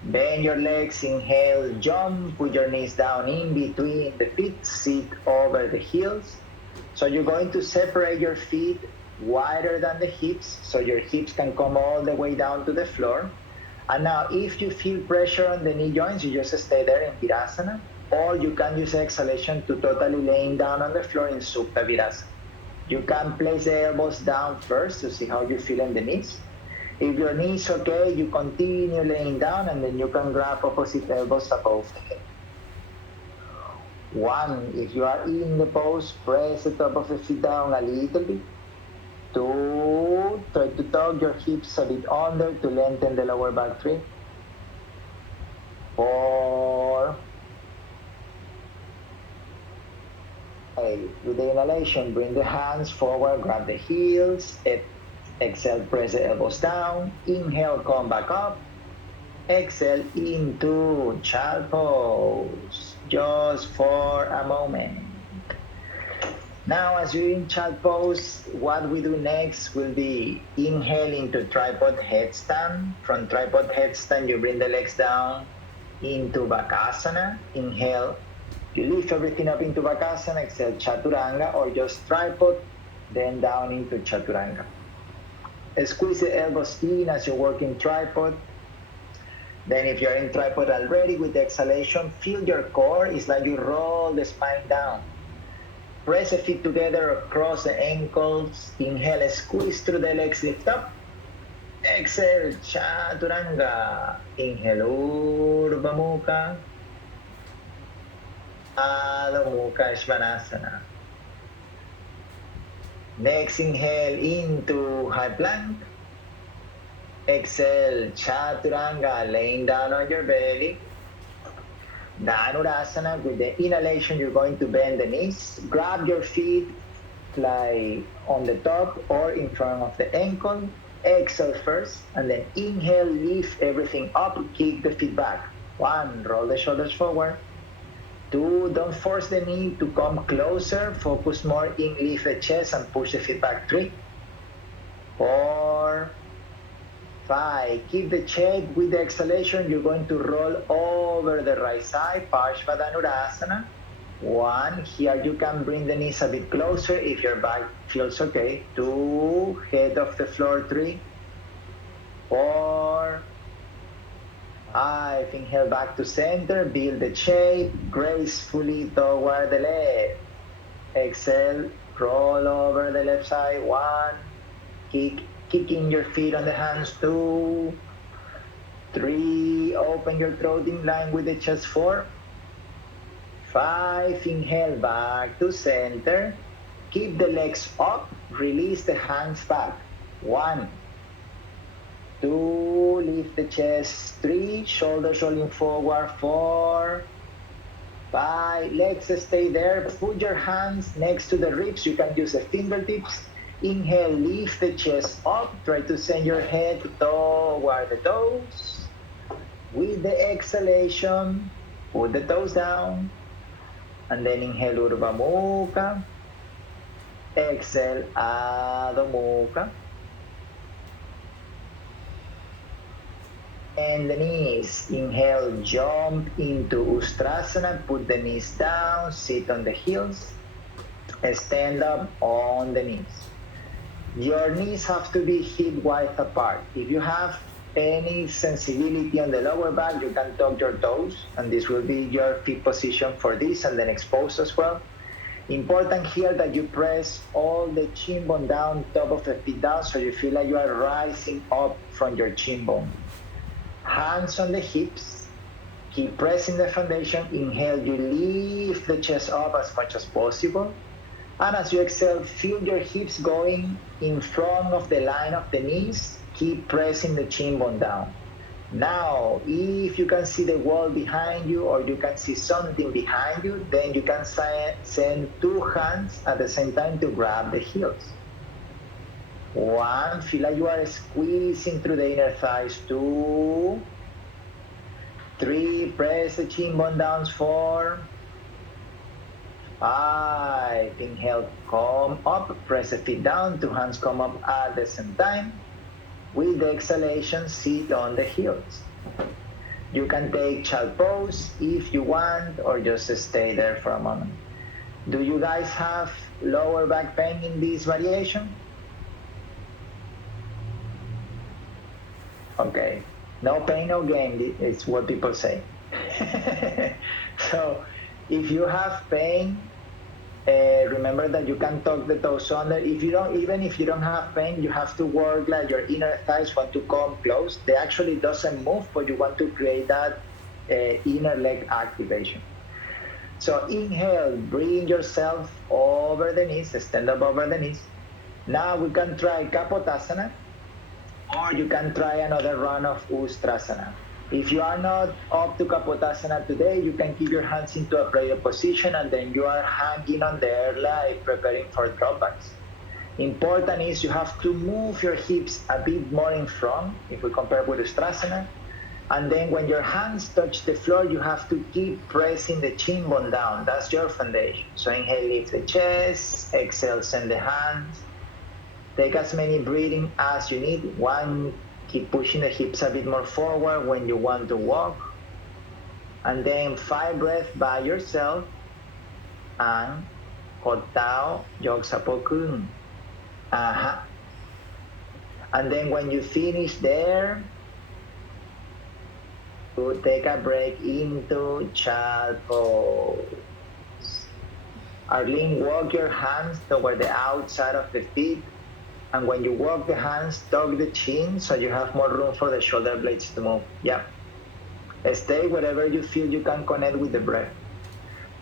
Bend your legs, inhale, jump, put your knees down in between the feet, sit over the heels. So you're going to separate your feet wider than the hips, so your hips can come all the way down to the floor. And now if you feel pressure on the knee joints, you just stay there in Virasana, or you can use exhalation to totally laying down on the floor in Supta Virasana. You can place the elbows down first to see how you feel in the knees. If your knee is okay, you continue laying down and then you can grab opposite elbows above the head. 1, if you are in the pose, press the top of the feet down a little bit. 2, try to tuck your hips a bit under to lengthen the lower back. 3, 4, 5. With the inhalation, bring the hands forward, grab the heels. Exhale, press the elbows down. Inhale, come back up. Exhale into child pose, just for a moment. Now, as you're in child pose, what we do next will be inhale into tripod headstand. From tripod headstand, you bring the legs down into Bakasana. Inhale, you lift everything up into Bakasana. Exhale, Chaturanga, or just tripod, then down into Chaturanga. Squeeze the elbows in as you work in tripod. Then if you're in tripod already, with the exhalation, feel your core. It's like you roll the spine down. Press the feet together across the ankles. Inhale, squeeze through the legs, lift up. Exhale, Chaturanga. Inhale, Urdhva Mukha. Adho Mukha Svanasana. Next, inhale into high plank. Exhale, Chaturanga, laying down on your belly. Dhanurasana, with the inhalation, you're going to bend the knees. Grab your feet like on the top or in front of the ankle. Exhale first, and then inhale, lift everything up, kick the feet back. 1, roll the shoulders forward. 2, don't force the knee to come closer. Focus more in lift the chest and push the feet back. 3, 4, 5. Keep the shape. With the exhalation, you're going to roll over the right side, Parshvadhanurasana. 1, here you can bring the knees a bit closer if your back feels okay. 2, head off the floor. 3, 4, 5. Inhale back to center, build the shape gracefully toward the left. Exhale, roll over the left side. 1, kicking your feet on the hands. 2, 3, open your throat in line with the chest. 4, 5, inhale back to center. Keep the legs up, release the hands back. 1, 2, lift the chest. 3, shoulders rolling forward. 4, 5, legs stay there. Put your hands next to the ribs. You can use the fingertips. Inhale, lift the chest up. Try to send your head toward the toes. With the exhalation, put the toes down. And then inhale, Urdhva Mukha. Exhale, Adho Mukha. And the knees. Inhale, jump into Ustrasana. Put the knees down. Sit on the heels. Stand up on the knees. Your knees have to be hip width apart. If you have any sensibility on the lower back, you can tuck your toes, and this will be your feet position for this, and then expose as well. Important here that you press all the chin bone down, top of the feet down, so you feel like you are rising up from your chin bone. Hands on the hips. Keep pressing the foundation. Inhale, you lift the chest up as much as possible. And as you exhale, feel your hips going in front of the line of the knees. Keep pressing the chin bone down. Now, if you can see the wall behind you or you can see something behind you, then you can send two hands at the same time to grab the heels. One, feel like you are squeezing through the inner thighs. Two, three, press the chin bone down. Four, five, inhale, come up, press the feet down, two hands come up at the same time. With the exhalation, sit on the heels. You can take child pose if you want, or just stay there for a moment. Do you guys have lower back pain in this variation? Okay, no pain, no gain is what people say. So if you have pain, remember that you can tuck the toes under. Even if you don't have pain, you have to work like your inner thighs want to come close. They actually doesn't move, but you want to create that inner leg activation. So inhale, bring yourself over the knees, stand up over the knees. Now we can try Kapotasana, or you can try another round of Ustrasana. If you are not up to Kapotasana today, you can keep your hands into a prayer position and then you are hanging on there like preparing for dropbacks. Important is you have to move your hips a bit more in front if we compare with Ustrasana. And then when your hands touch the floor, you have to keep pressing the chin bone down. That's your foundation. So inhale, lift the chest. Exhale, send the hands. Take as many breathing as you need. One, keep pushing the hips a bit more forward when you want to walk. And then 5 breaths by yourself. And Kotao Yogsapokun. And then when you finish there, you take a break into child pose. Arlene, walk your hands toward the outside of the feet. And when you walk the hands, tuck the chin so you have more room for the shoulder blades to move. Yeah. Stay wherever you feel you can connect with the breath.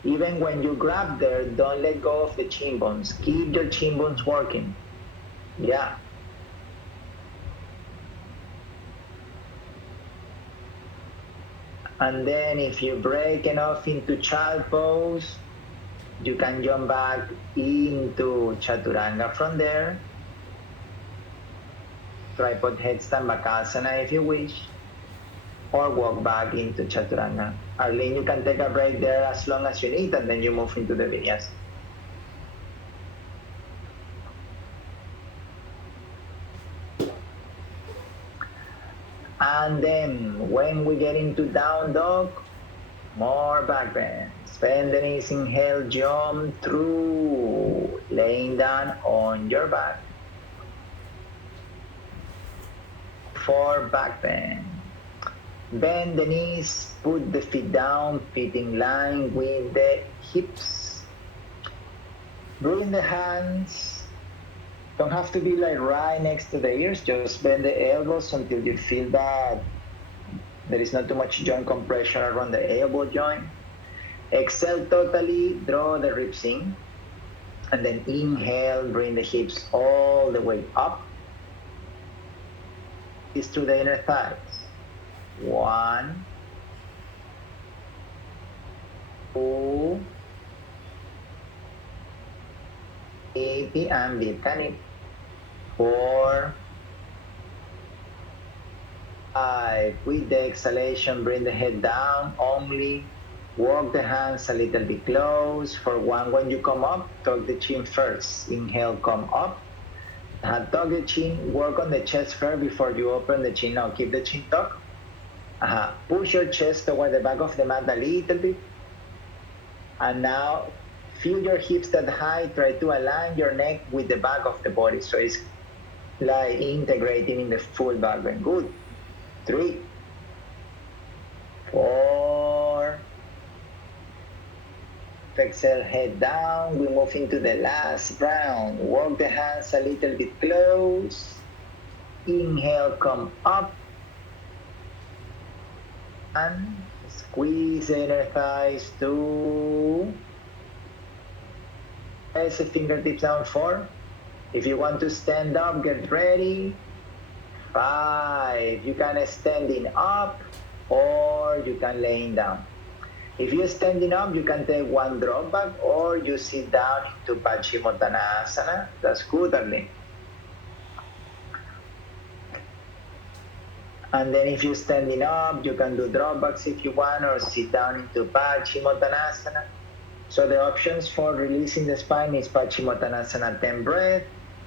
Even when you grab there, don't let go of the chin bones. Keep your chin bones working. Yeah. And then if you break enough into child pose, you can jump back into Chaturanga from there. Tripod headstand Bakasana if you wish, or walk back into Chaturanga. Arlene, you can take a break there as long as you need, and then you move into the Vinyasa. And then when we get into down dog, more back bend. Bend the knees, inhale, jump through, laying down on your back. For back bend. Bend the knees, put the feet down, feet in line with the hips. Bring the hands. Don't have to be like right next to the ears, just bend the elbows until you feel that there is not too much joint compression around the elbow joint. Exhale totally, draw the ribs in. And then inhale, bring the hips all the way up. Is to the inner thighs. 1, 2, baby and Vitani. 4, 5. With the exhalation, bring the head down only. Walk the hands a little bit close. For 1, when you come up, tuck the chin first. Inhale, come up. Tuck the chin, work on the chest first before you open the chin. Now keep the chin tucked. Push your chest toward the back of the mat a little bit. And now feel your hips that high. Try to align your neck with the back of the body. So it's like integrating in the full back bend. Good. 3, 4. Exhale, head down. We move into the last round. Walk the hands a little bit close. Inhale, come up. And squeeze the inner thighs. 2. Press the fingertips down. 4. If you want to stand up, get ready. 5. You can standing up or you can laying down. If you're standing up, you can take one drop back or you sit down into Paschimottanasana. That's good, Arlene. And then if you're standing up, you can do dropbacks if you want or sit down into Paschimottanasana. So the options for releasing the spine is Paschimottanasana 10 breath,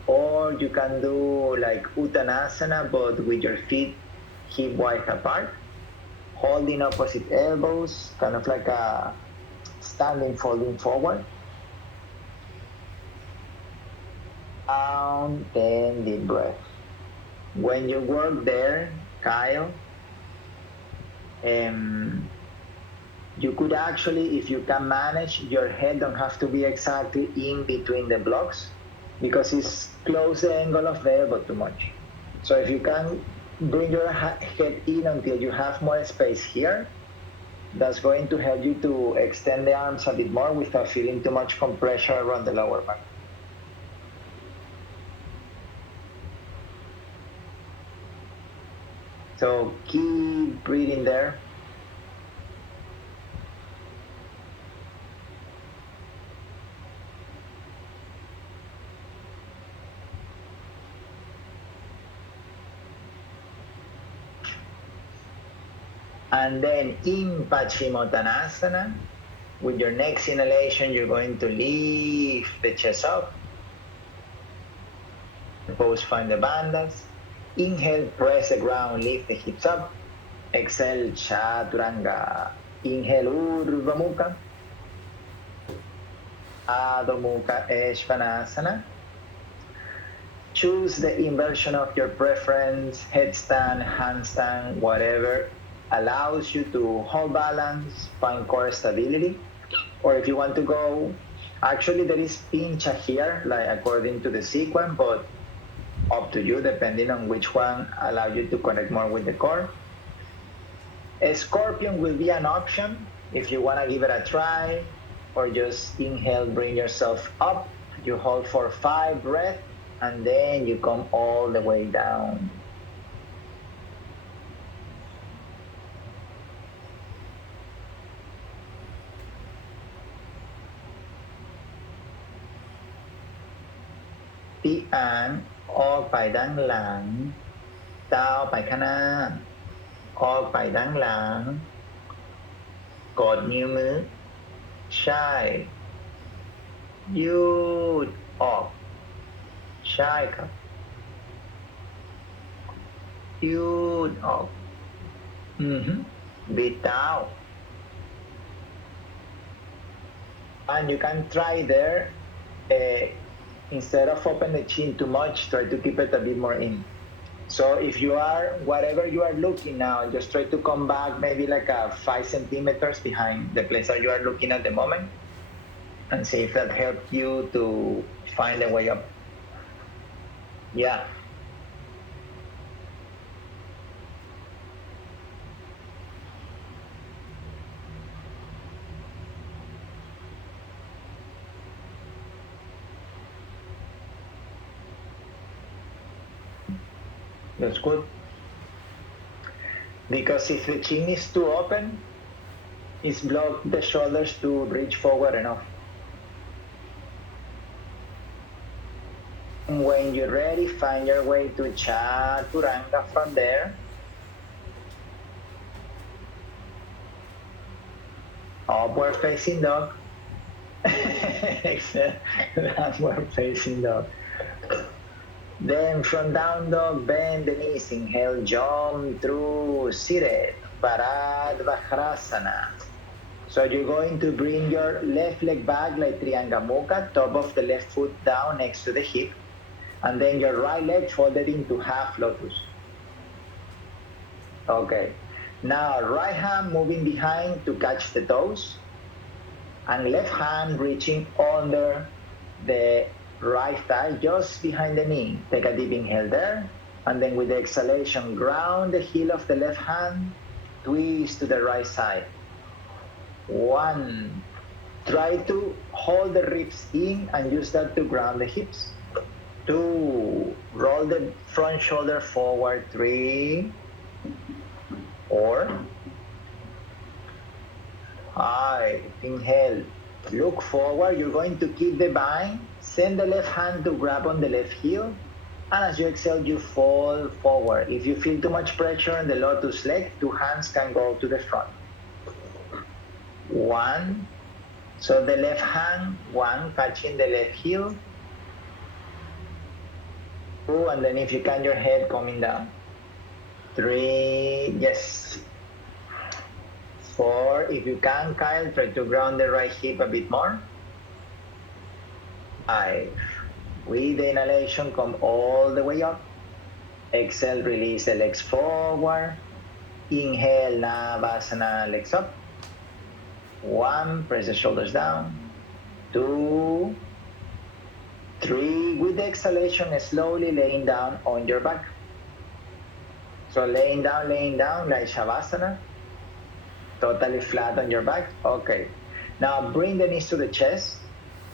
or you can do like Uttanasana, but with your feet hip width apart, holding opposite elbows, kind of like a standing folding forward. Down, 10 deep breath. When you work there, Kyle, you could actually, if you can manage, your head don't have to be exactly in between the blocks because it's close the angle of the elbow too much. So if you can bring your head in until you have more space here, that's going to help you to extend the arms a bit more without feeling too much compression around the lower back. So keep breathing there. And then in Paschimottanasana, with your next inhalation, you're going to lift the chest up. Pose find the bandhas. Inhale, press the ground, lift the hips up. Exhale, Chaturanga. Inhale, Urdhva Mukha. Adho Mukha Svanasana. Choose the inversion of your preference, headstand, handstand, whatever allows you to hold balance, find core stability. Or if you want to go, actually there is pincha here, like according to the sequence, but up to you, depending on which one allows you to connect more with the core. A scorpion will be an option if you want to give it a try, or just inhale, bring yourself up. You hold for 5 breaths, and then you come all the way down. Tí ánออกไปด้านหลังก้าวไปข้างหน้าออกไปด้านหลังกดนิ้วมือใช่ยืดออกใช่ครับยืดออกbreathe out and you can try there instead of open the chin too much, try to keep it a bit more in. So if you are, whatever you are looking now, just try to come back maybe like 5 centimeters behind the place that you are looking at the moment and see if that helps you to find a way up. Yeah. That's good. Because if the chin is too open, it's blocked the shoulders to reach forward enough. And when you're ready, find your way to Chaturanga from there. Upward facing dog. Downward facing dog. Then from down dog, bend the knees, inhale, jump through seated, Paradvakrasana. So you're going to bring your left leg back like Trianga Mukha, top of the left foot down next to the hip, and then your right leg folded into half lotus. Okay, now right hand moving behind to catch the toes, and left hand reaching under the right thigh, just behind the knee. Take a deep inhale there, and then with the exhalation, ground the heel of the left hand, twist to the right side. 1. Try to hold the ribs in and use that to ground the hips. 2, roll the front shoulder forward, 3, 4, 5, inhale, look forward, you're going to keep the bind, send the left hand to grab on the left heel, and as you exhale, you fall forward. If you feel too much pressure on the lotus leg, 2 hands can go to the front. 1, so the left hand, 1, catching the left heel, 2, and then if you can, your head coming down. 3, yes. 4, if you can, Kyle, try to ground the right hip a bit more. 5, with the inhalation, come all the way up. Exhale, release the legs forward. Inhale, Navasana, legs up. 1, press the shoulders down. 2, 3, with the exhalation, slowly laying down on your back. So laying down like Shavasana. Totally flat on your back. Okay. Now bring the knees to the chest.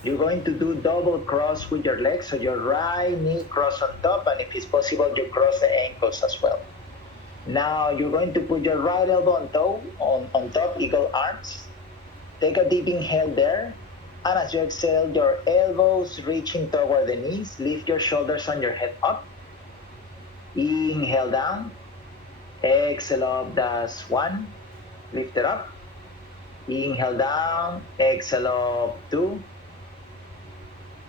You're going to do double cross with your legs. So your right knee cross on top, and if it's possible, you cross the ankles as well. Now you're going to put your right elbow on top, eagle arms. Take a deep inhale there. And as you exhale, your elbows reaching toward the knees. Lift your shoulders and your head up. Inhale down. Exhale up, that's 1. Lift it up. Inhale down. Exhale up, 2.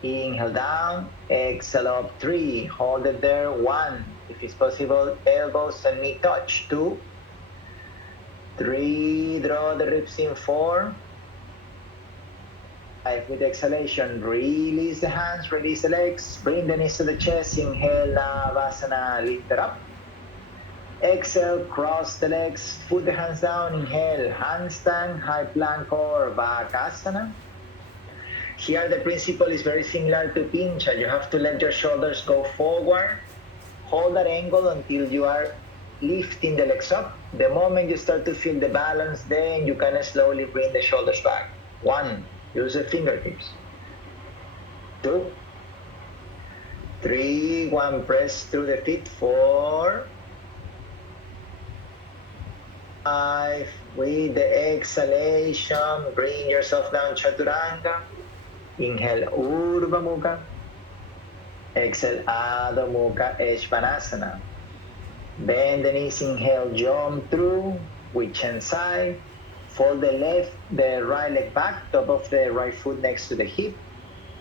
Inhale down. Exhale up, 3. Hold it there, 1. If it's possible, elbows and knee touch, 2. 3. Draw the ribs in, 4. 5. With exhalation, release the hands, release the legs. Bring the knees to the chest. Inhale, Navasana, lift it up. Exhale, cross the legs, put the hands down, inhale, handstand, high plank or Bakasana. Here the principle is very similar to Pincha. You have to let your shoulders go forward, hold that angle until you are lifting the legs up. The moment you start to feel the balance, then you can slowly bring the shoulders back. 1, use the fingertips. 2, 3, 1, press through the feet, 4, 5, with the exhalation, bring yourself down, Chaturanga. Inhale, Urdhva Mukha. Exhale, Adho Mukha, Svanasana. Bend the knees, inhale, jump through with chin side. Fold the right leg back, top of the right foot next to the hip.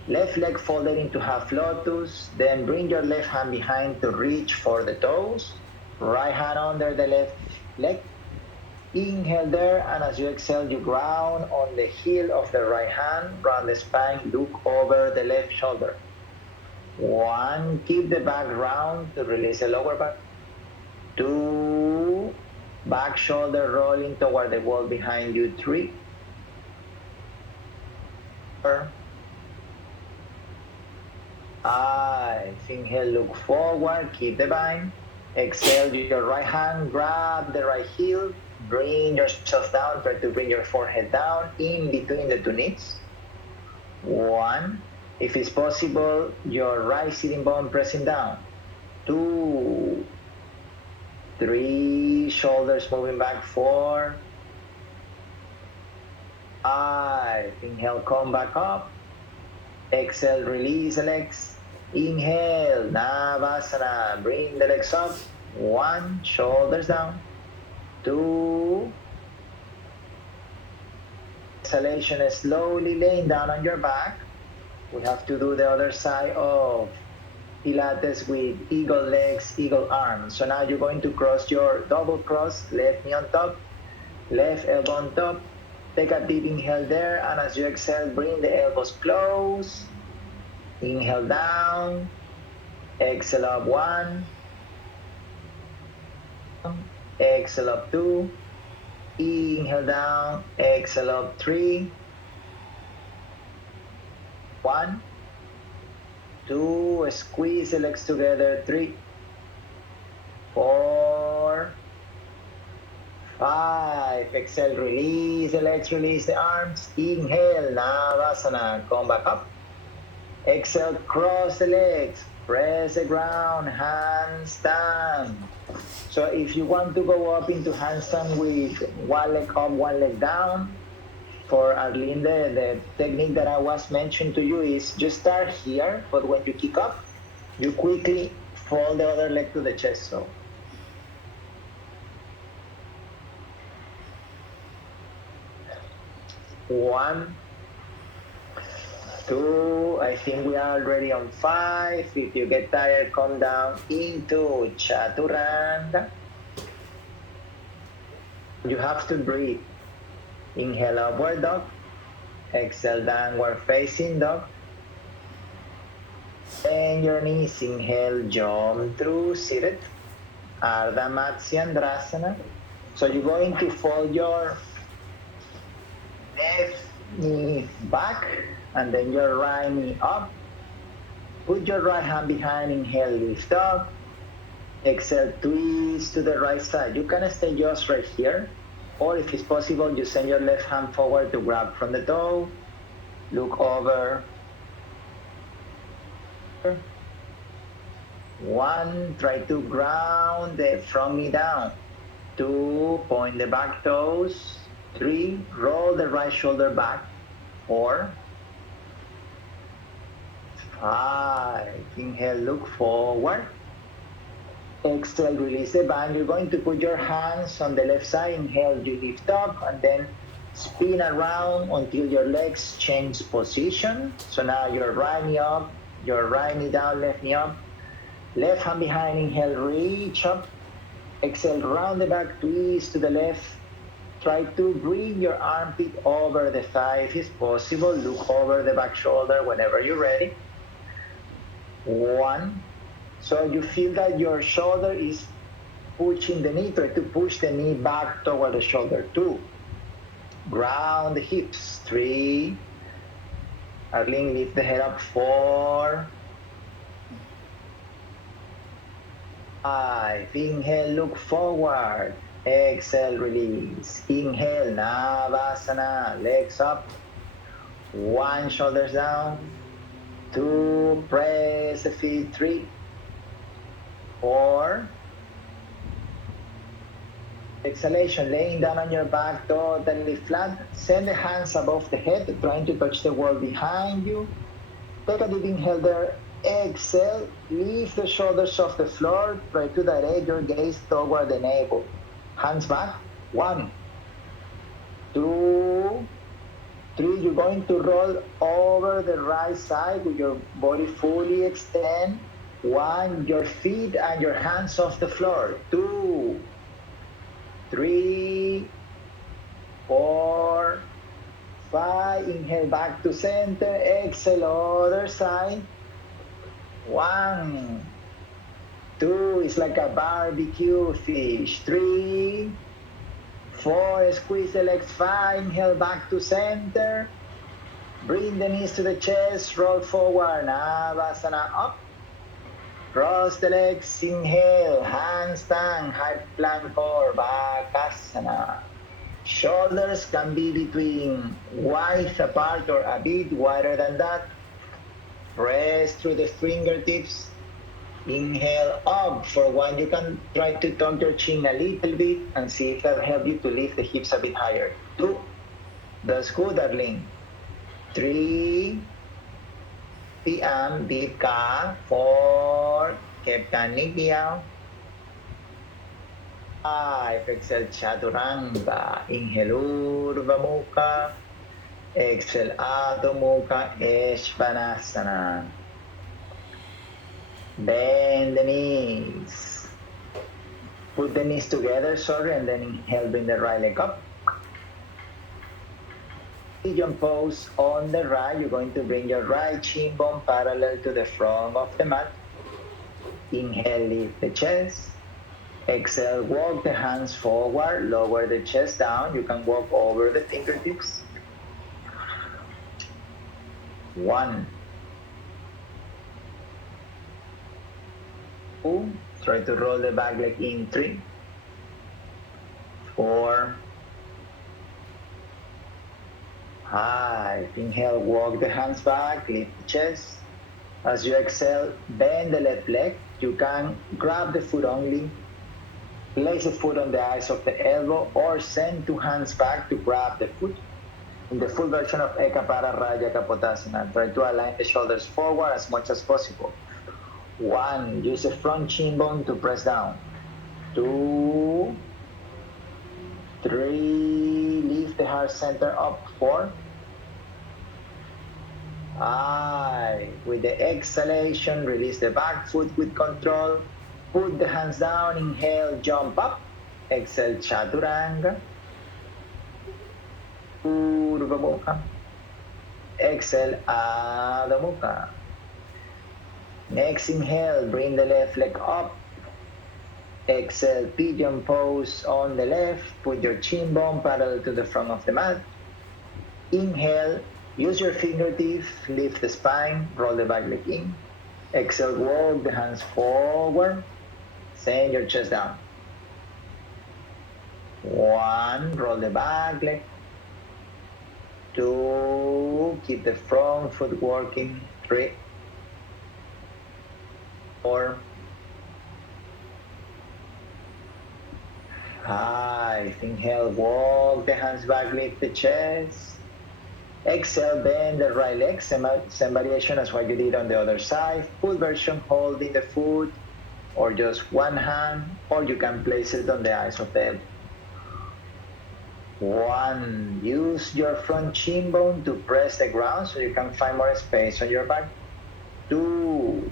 Left leg folded into half lotus. Then bring your left hand behind to reach for the toes. Right hand under the left leg. Inhale there, and as you exhale, you ground on the heel of the right hand, round the spine, look over the left shoulder. 1, keep the back round to release the lower back. 2, back shoulder rolling toward the wall behind you. 3, 4, 5, inhale, look forward, keep the bind. Exhale, your right hand, grab the right heel. Bring yourself down, try to bring your forehead down in between the 2 knees. 1, if it's possible, your right sitting bone pressing down. 2, 3, shoulders moving back. 4, 5, inhale, come back up. Exhale, release the legs. Inhale, Navasana, bring the legs up. 1, shoulders down. 2, exhalation, slowly laying down on your back. We have to do the other side of Pilates with eagle legs, eagle arms. So now you're going to cross your double cross, left knee on top, left elbow on top. Take a deep inhale there, and as you exhale, bring the elbows close. Inhale down, exhale up, 1. Exhale up, 2. Inhale down, exhale up, 3. 1, 2, squeeze the legs together, 3, 4, 5. Exhale, release the legs, release the arms. Inhale, Navasana, come back up. Exhale, cross the legs. Press the ground, handstand. So if you want to go up into handstand with one leg up, one leg down, for Arlene, the technique that I was mentioning to you is just start here, but when you kick up, you quickly fold the other leg to the chest. So 1, 2, I think we are already on 5. If you get tired, come down into Chaturanga. You have to breathe. Inhale, upward dog. Exhale, downward facing dog. Bend your knees. Inhale, jump through seated. Ardha Matsyendrasana. So you're going to fold your left knee back and then your right knee up. Put your right hand behind, inhale, lift up. Exhale, twist to the right side. You can stay just right here, or if it's possible, you send your left hand forward to grab from the toe. Look over. 1, try to ground the front knee down. 2, point the back toes. 3, roll the right shoulder back. 4, 5, inhale, look forward. Exhale, release the band. You're going to put your hands on the left side. Inhale, you lift up, and then spin around until your legs change position. So now your right knee up, your right knee down, left knee up. Left hand behind, inhale, reach up. Exhale, round the back, twist to the left. Try to bring your armpit over the thigh if it's possible. Look over the back shoulder whenever you're ready. 1. So you feel that your shoulder is pushing the knee. Try to push the knee back toward the shoulder. 2. Ground the hips. 3. Arlene, lift the head up. 4. 5. Inhale, look forward. Exhale, release. Inhale, Navasana. Legs up. 1, shoulders down. 2, press the feet. 3, 4. Exhalation, laying down on your back, totally flat. Send the hands above the head, trying to touch the wall behind you. Take a deep inhale there. Exhale, lift the shoulders off the floor. Try to direct your gaze toward the navel. Hands back. 1, 2, 3. You're going to roll over the right side with your body fully extend. 1, your feet and your hands off the floor. 2, 3, 4, 5. Inhale back to center. Exhale, other side. 1, 2. It's like a barbecue fish. 3, 4. Squeeze the legs. 5. Inhale back to center. Bring the knees to the chest. Roll forward. Navasana up. Cross the legs. Inhale. Handstand. High plank or Bakasana. Shoulders can be between wide apart or a bit wider than that. Press through the fingertips. Inhale up. For 1, you can try to tuck your chin a little bit and see if that helps you to lift the hips a bit higher. 2, that's good, darling. 3, PM, deep ka. 4, Keptanigya. 5, exhale, Chaturanga. Inhale, Urdhva Mukha. Exhale, Adho Mukha, Svanasana. Bend the knees. Put the knees together, and then inhale, bring the right leg up. Pigeon pose on the right. You're going to bring your right shin bone parallel to the front of the mat. Inhale, lift the chest. Exhale, walk the hands forward, lower the chest down. You can walk over the fingertips. 1, 2. Try to roll the back leg in. 3, 4, 5. Inhale, walk the hands back, lift the chest. As you exhale, bend the left leg. You can grab the foot only, place the foot on the eyes of the elbow, or send two hands back to grab the foot. In the full version of Ekapara Raja Kapotasana, try to align the shoulders forward as much as possible. 1, use the front shin bone to press down. 2, 3, lift the heart center up. 4, 5. With the exhalation, release the back foot with control. Put the hands down, inhale, jump up. Exhale, Chaturanga. Urdhva Mukha. Exhale, Adho Mukha. Next inhale, bring the left leg up. Exhale, pigeon pose on the left. Put your chin bone parallel to the front of the mat. Inhale, use your fingertips, lift the spine, roll the back leg in. Exhale, walk the hands forward. Send your chest down. 1, roll the back leg. 2, keep the front foot working. 3, 4, 5. Inhale, walk the hands back, lift the chest. Exhale, bend the right leg, same variation as what you did on the other side. Full version, holding the foot, or just one hand, or you can place it on the eyes of the elbow. 1, use your front shin bone to press the ground so you can find more space on your back. 2,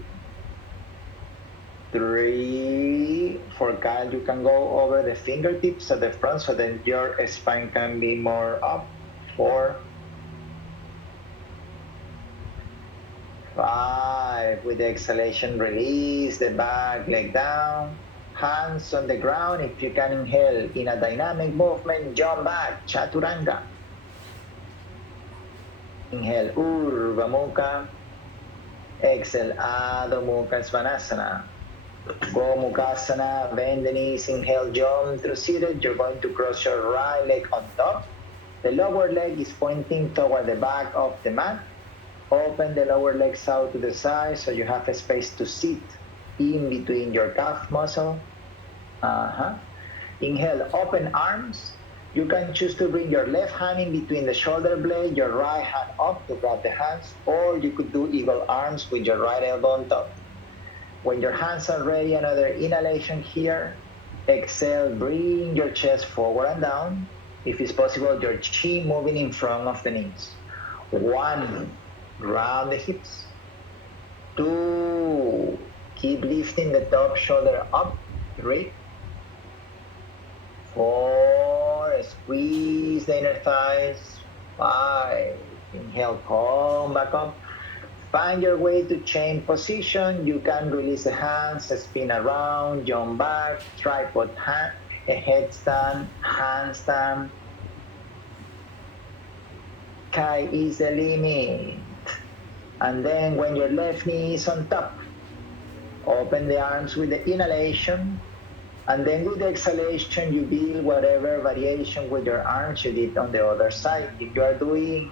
3, for Kyle, you can go over the fingertips at the front so that your spine can be more up. 4, 5, with the exhalation, release the back leg down. Hands on the ground. If you can inhale in a dynamic movement, jump back, Chaturanga. Inhale, Urdhva Mukha. Exhale, Adho Mukha Svanasana. Gomukhasana, bend the knees, inhale, jump through seated. You're going to cross your right leg on top. The lower leg is pointing toward the back of the mat. Open the lower legs out to the side so you have a space to sit in between your calf muscle. Inhale, open arms. You can choose to bring your left hand in between the shoulder blade, your right hand up to grab the hands, or you could do eagle arms with your right elbow on top. When your hands are ready, another inhalation here. Exhale, bring your chest forward and down. If it's possible, your chin moving in front of the knees. 1, round the hips. 2, keep lifting the top shoulder up. 3, 4, squeeze the inner thighs. 5, inhale, come back up. Find your way to chain position. You can release the hands, spin around, jump back, tripod hand, a headstand, handstand. Sky is the limit. And then when your left knee is on top, open the arms with the inhalation. And then with the exhalation, you build whatever variation with your arms you did on the other side. If you are doing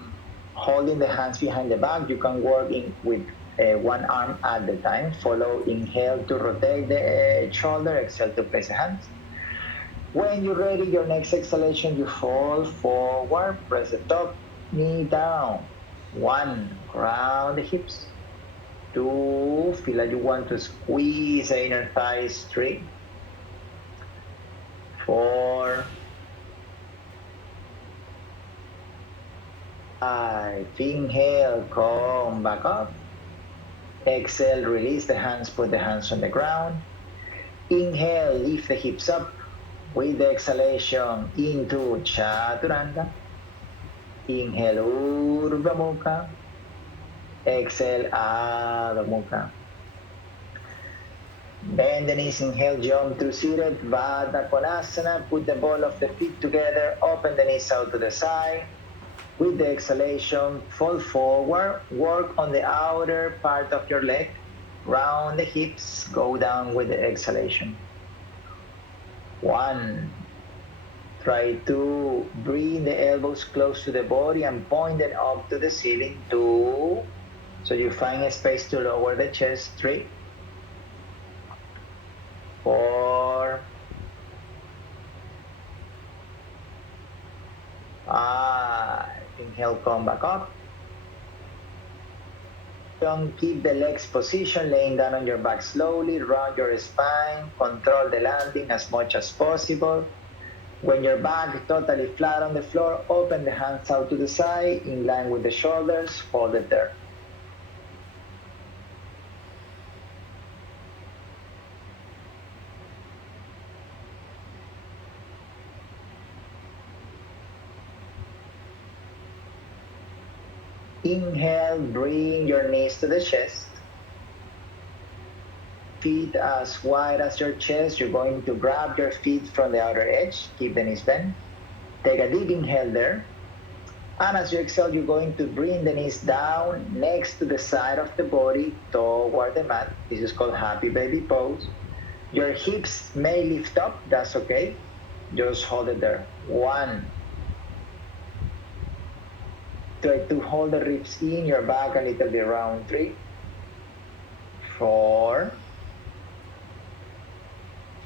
holding the hands behind the back, you can work with one arm at the time. Follow, inhale to rotate the shoulder, exhale to place the hands. When you're ready, your next exhalation, you fall forward, press the top knee down. 1, round the hips. 2, feel like you want to squeeze the inner thighs. 3, 4, 5, inhale, come back up. Exhale, release the hands, put the hands on the ground. Inhale, lift the hips up. With the exhalation, into Chaturanga. Inhale, Urdhva Mukha. Exhale, Adho Mukha. Bend the knees, inhale, jump through seated, Baddha Konasana. Put the ball of the feet together, open the knees out to the side. With the exhalation, fall forward, work on the outer part of your leg, round the hips, go down with the exhalation. 1, try to bring the elbows close to the body and point them up to the ceiling. 2, So you find a space to lower the chest. 3, 4, 5. Inhale, come back up. Don't keep the legs positioned, laying down on your back slowly. Round your spine. Control the landing as much as possible. When your back is totally flat on the floor, open the hands out to the side, in line with the shoulders, hold it there. Inhale, bring your knees to the chest. Feet as wide as your chest. You're going to grab your feet from the outer edge. Keep the knees bent. Take a deep inhale there. And as you exhale, you're going to bring the knees down next to the side of the body toward the mat. This is called happy baby pose. Your hips may lift up. That's okay. Just hold it there. 1. Try to hold the ribs in, your back a little bit round. 3, 4,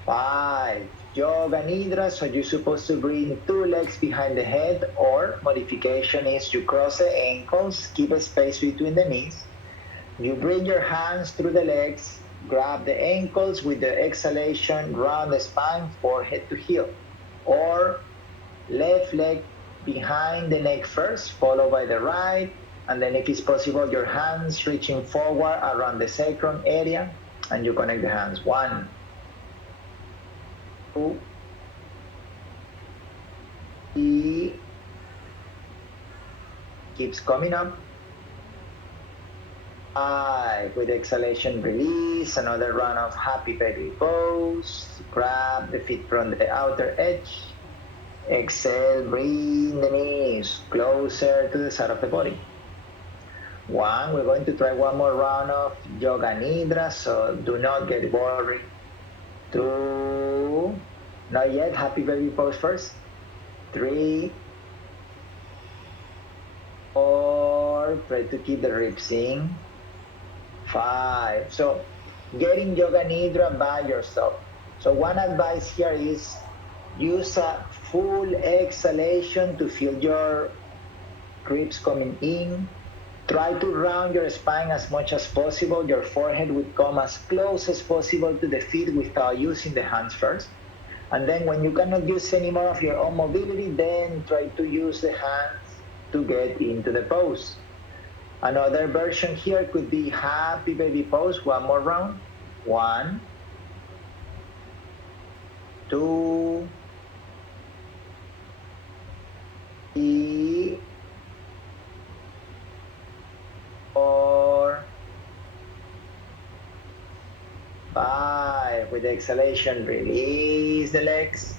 5. Yoga Nidra, so you're supposed to bring 2 legs behind the head, or modification is you cross the ankles, keep a space between the knees. You bring your hands through the legs, grab the ankles with the exhalation, round the spine, forehead to heel. Or left leg behind the neck first, followed by the right, and then if it's possible, your hands reaching forward around the sacrum area, and you connect the hands. 1, 2, 3, keeps coming up. 5, with exhalation, release, another round of happy baby pose. Grab the feet from the outer edge. Exhale, bring the knees closer to the side of the body. 1, we're going to try one more round of Yoga Nidra, so do not get worried. 2, not yet, happy baby pose first. 3, 4, try to keep the ribs in. 5, so getting Yoga Nidra by yourself. So one advice here is use a full exhalation to feel your ribs coming in. Try to round your spine as much as possible. Your forehead would come as close as possible to the feet without using the hands first. And then when you cannot use any more of your own mobility, then try to use the hands to get into the pose. Another version here could be happy baby pose. One more round. 1, 2, 3, 4, 5. With the exhalation, release the legs.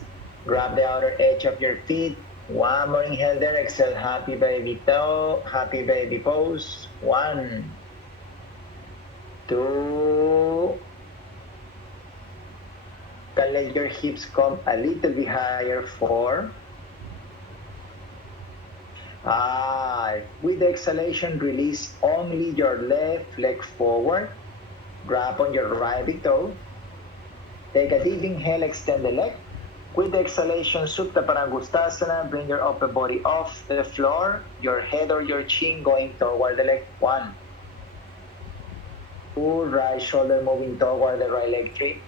Grab the outer edge of your feet. One more inhale there. Exhale, happy baby pose. 1, 2. Can let your hips come a little bit higher. 4, 5. With the exhalation, release only your left leg forward. Grab on your right big toe. Take a deep inhale, extend the leg. With the exhalation, Supta Parangustasana, bring your upper body off the floor, your head or your chin going toward the leg. 1, 2, right shoulder moving toward the right leg. 3,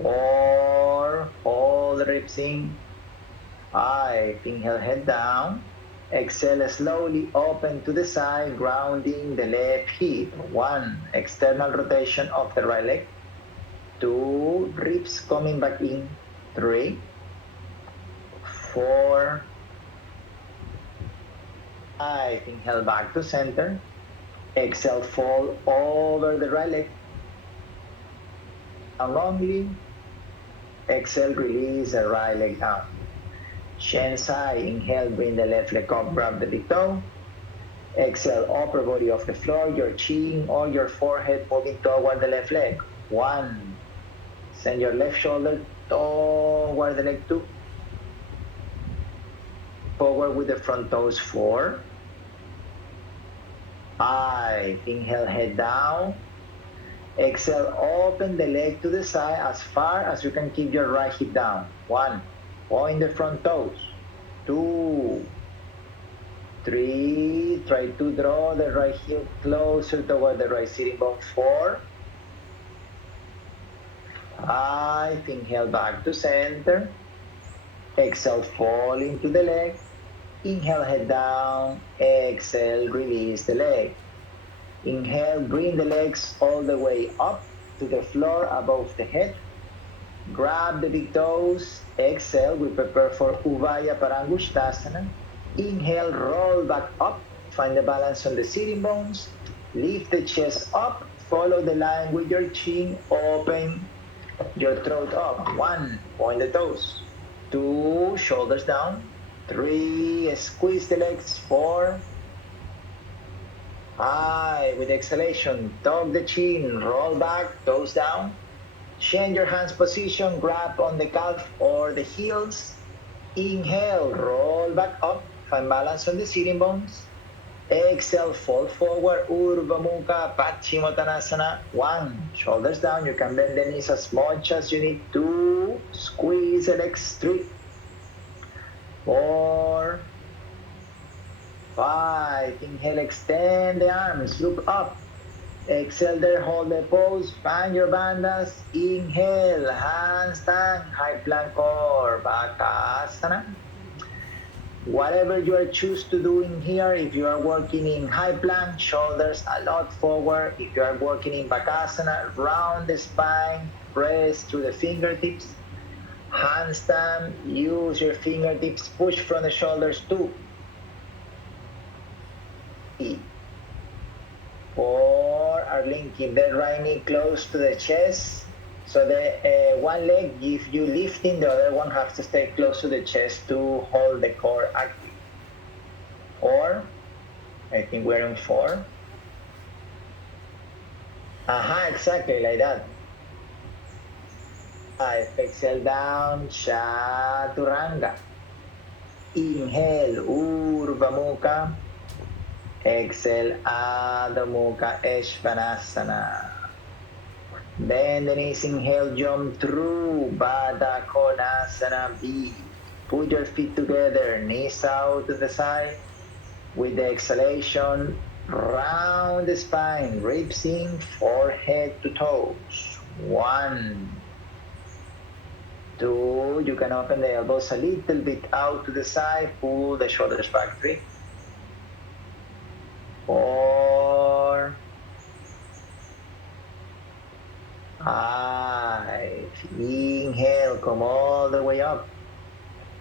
4, hold the ribs in. 5, inhale, head down. Exhale, slowly open to the side, grounding the left hip. 1, external rotation of the right leg. 2, ribs coming back in. 3, 4, 5. Inhale back to center. Exhale, fold over the right leg. Down longly. Exhale, release the right leg down. Shensai, inhale, bring the left leg up, grab the big toe. Exhale, upper body off the floor, your chin or your forehead moving toward the left leg. 1, send your left shoulder toward the leg. 2, forward with the front toes. 4, 5. Inhale, head down. Exhale, open the leg to the side as far as you can keep your right hip down. 1. Point the front toes. 2. 3. Try to draw the right heel closer toward the right sitting bone. 4. 5. Inhale back to center. Exhale, fall into the leg. Inhale, head down. Exhale, release the leg. Inhale, bring the legs all the way up to the floor above the head. Grab the big toes. Exhale, we prepare for Uvaya Parangusthasana. Inhale, roll back up. Find the balance on the sitting bones. Lift the chest up. Follow the line with your chin. Open your throat up. 1. Point the toes. 2. Shoulders down. 3. Squeeze the legs. 4. 5. With exhalation, tuck the chin, roll back, toes down. Change your hands position, grab on the calf or the heels. Inhale, roll back up, find balance on the sitting bones. Exhale, fall forward, Urdhva Mukha, Paschimottanasana. 1. Shoulders down, you can bend the knees as much as you need. 2. Squeeze the legs. 3. 4. 5. Inhale, extend the arms, look up. Exhale there, hold the pose, find your bandhas. Inhale, handstand, high plank or Bakasana. Whatever you are choose to do in here, if you are working in high plank, shoulders a lot forward. If you are working in Bakasana, round the spine, press through the fingertips. Handstand, use your fingertips, push from the shoulders. 2. 4. Are linking the right knee close to the chest. So the one leg, if you lifting, the other one has to stay close to the chest to hold the core active. 4. I think we're on 4. Exactly like that. 5. Exhale down, Chaturanga. Inhale, Urdhva Mukha. Exhale, Adho Mukha Svanasana. Bend the knees, inhale, jump through Baddha Konasana B. Put your feet together, knees out to the side. With the exhalation, round the spine, ribs in, forehead to toes. 1. 2. You can open the elbows a little bit out to the side, pull the shoulders back. 3. 4. 5. Inhale, come all the way up.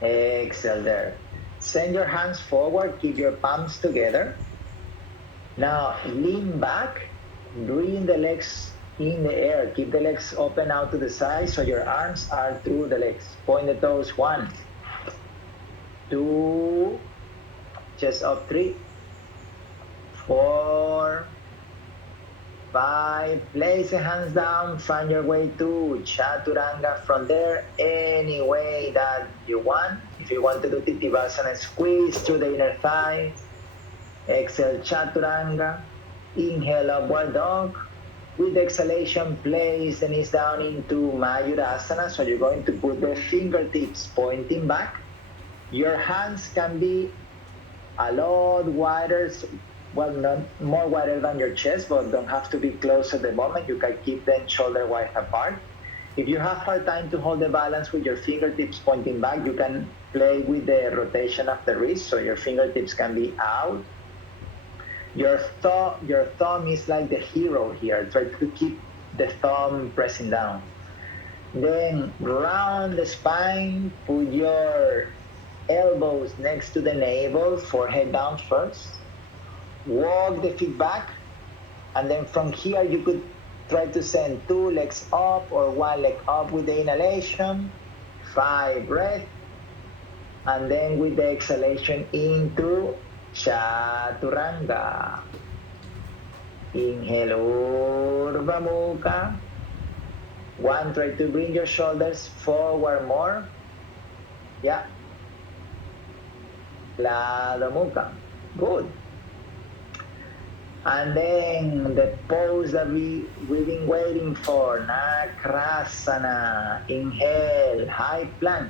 Exhale there. Send your hands forward, keep your palms together. Now lean back, bring the legs in the air. Keep the legs open out to the side so your arms are through the legs. Point the toes. 1. 2. Chest up. 3. 4. 5. Place the hands down, find your way to Chaturanga from there any way that you want. If you want to do Tittivasana, squeeze through the inner thighs. Exhale, Chaturanga. Inhale, upward dog. With exhalation, place the knees down into Mayurasana. So you're going to put the fingertips pointing back. Your hands can be a lot wider, well, not more wider than your chest, but don't have to be close at the moment. You can keep them shoulder wide apart. If you have hard time to hold the balance with your fingertips pointing back, you can play with the rotation of the wrist, so your fingertips can be out. Your thumb is like the hero here. Try to keep the thumb pressing down. Then round the spine, put your elbows next to the navel, forehead down first. Walk the feet back, and then from here you could try to send 2 legs up or 1 leg up with the inhalation. 5 breath, and then with the exhalation into Chaturanga. Inhale, Urdhva Mukha. 1, try to bring your shoulders forward more. Yeah. Adho Mukha. Good. And then the pose that we've been waiting for, Nakrasana. Inhale, high plank.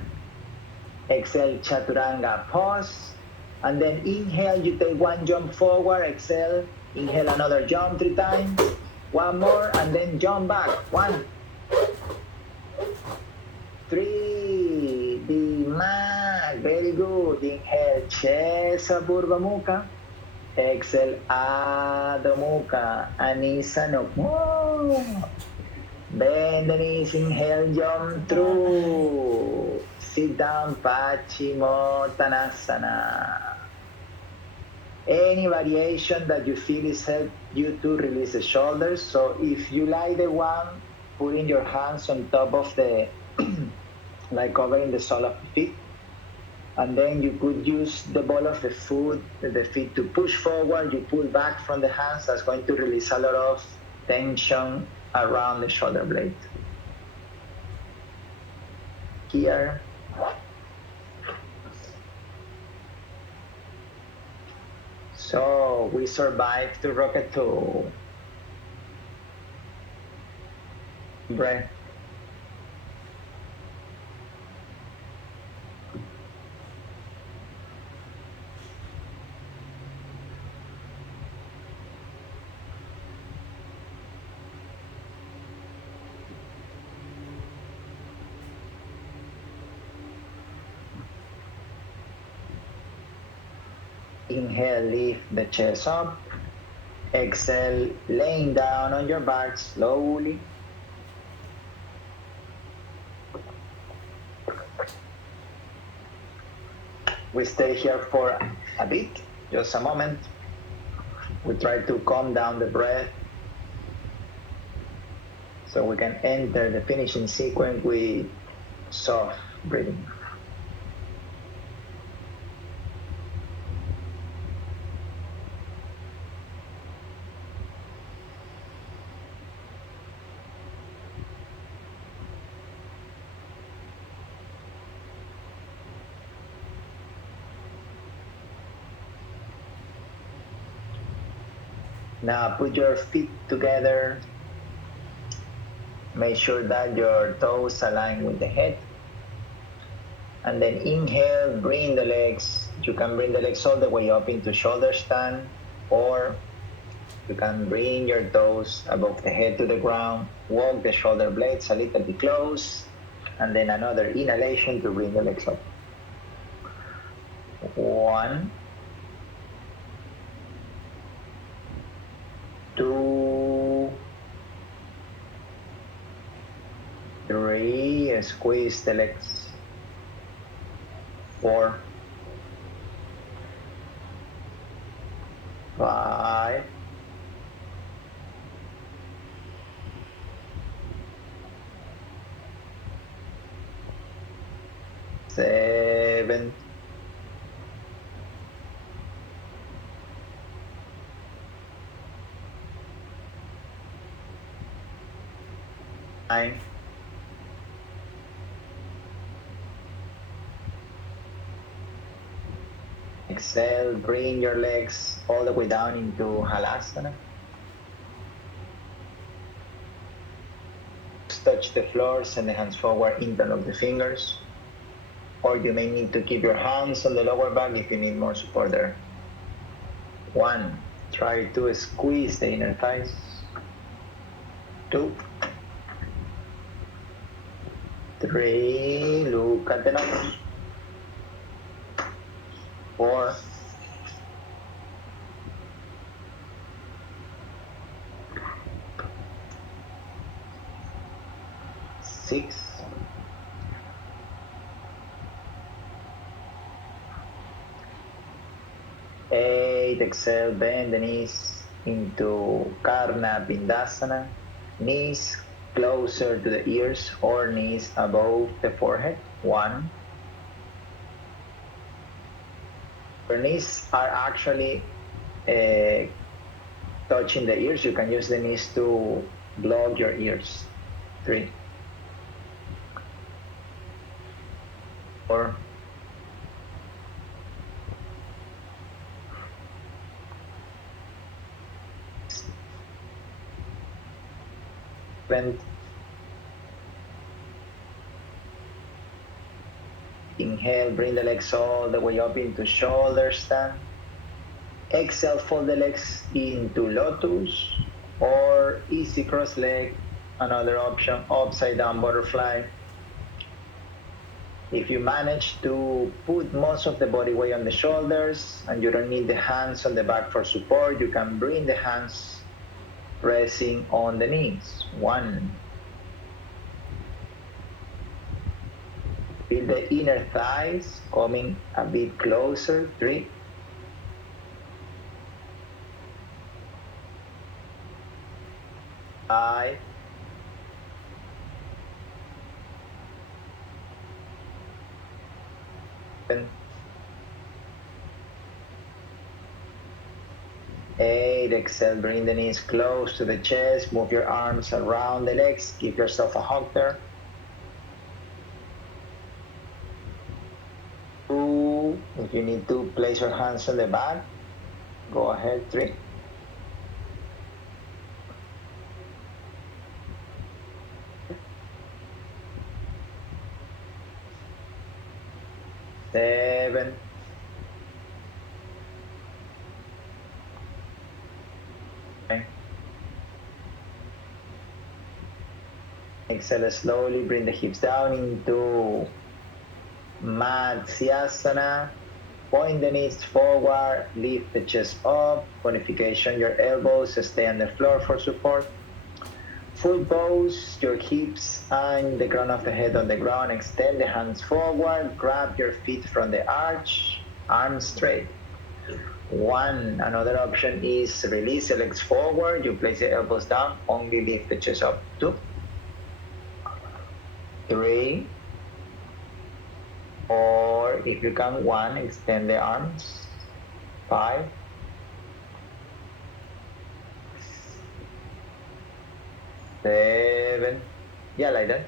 Exhale, Chaturanga, pause. And then inhale, you take one jump forward, exhale, inhale another jump 3 times. One more, and then jump back. 1, 3, Dimak, very good. Inhale, Chesapurva Mukha. Exhale, Adho Mukha, Anisano. Bend the knees, inhale, jump through. Sit down, Paschimottanasana. Any variation that you feel is help you to release the shoulders. So if you like the one, putting your hands on top of the, like covering the sole of the feet. And then you could use the ball of the feet to push forward. You pull back from the hands. That's going to release a lot of tension around the shoulder blade. Here. So we survived to rocket 2. Breath. Inhale, lift the chest up. Exhale, laying down on your back slowly. We stay here for a bit, just a moment. We try to calm down the breath so we can enter the finishing sequence with soft breathing. Now put your feet together. Make sure that your toes align with the head. And then inhale, bring the legs. You can bring the legs all the way up into shoulder stand, or you can bring your toes above the head to the ground. Walk the shoulder blades a little bit close. And then another inhalation to bring the legs up. 1, 2, 3, squeeze the legs. 4, 5, 7, 9, 10. Exhale, bring your legs all the way down into Halasana. Touch the floor, send the hands forward, interlock the fingers. Or you may need to keep your hands on the lower back if you need more support there. 1, try to squeeze the inner thighs. 2, 3, look at the numbers. 4, 6, 8. Exhale, bend the knees into Karna Pindasana. Knees closer to the ears or knees above the forehead. 1. Your knees are actually touching the ears. You can use the knees to block your ears. 3, 4, 5, 7. Inhale, bring the legs all the way up into shoulder stand. Exhale, fold the legs into lotus or easy cross leg. Another option, upside down butterfly. If you manage to put most of the body weight on the shoulders and you don't need the hands on the back for support, you can bring the hands pressing on the knees. 1. Feel the inner thighs coming a bit closer. 3. 5. 7. 8. Exhale, bring the knees close to the chest. Move your arms around the legs. Give yourself a hug there. 2. If you need to place your hands on the back, go ahead. 3. 7. 8. Exhale slowly, bring the hips down into Matsyasana. Point the knees forward, lift the chest up. Bonification, your elbows stay on the floor for support. Full pose, your hips and the crown of the head on the ground. Extend the hands forward, grab your feet from the arch, arms straight. 1. Another option is release the legs forward. You place the elbows down, only lift the chest up. 2. 3. Or if you can, 1, extend the arms. 5. 7. Yeah, like that.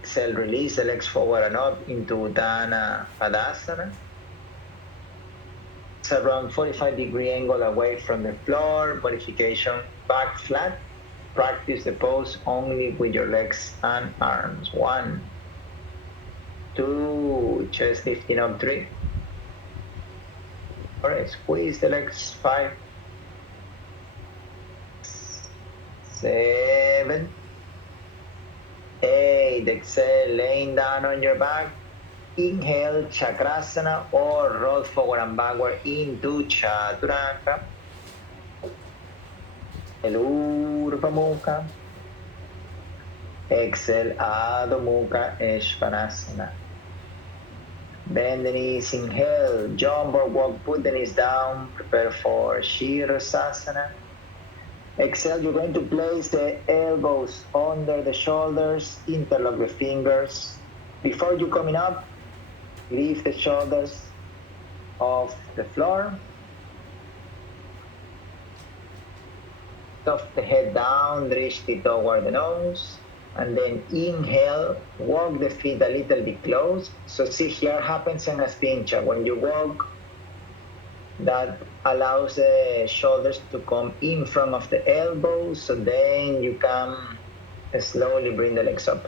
Exhale, release the legs forward and up into Uddiyana Padasana. It's around 45-degree angle away from the floor. Modification, back flat. Practice the pose only with your legs and arms. 1. 2. Chest lifting up. 3. 4. Squeeze the legs. 5. 7. 8. Exhale, laying down on your back. Inhale, Chakrasana, or roll forward and backward into Chaturanga. Urdhva Mukha. Exhale, Adho Mukha Svanasana. Bend the knees, inhale, jump or walk, put the knees down, prepare for Shirasasana. Exhale, you're going to place the elbows under the shoulders, interlock the fingers. Before you coming up, lift the shoulders off the floor. Tuft the head down, drishti toward the nose. And then inhale, walk the feet a little bit close. So see, here happens an aspincha. When you walk, that allows the shoulders to come in front of the elbows. So then you can slowly bring the legs up.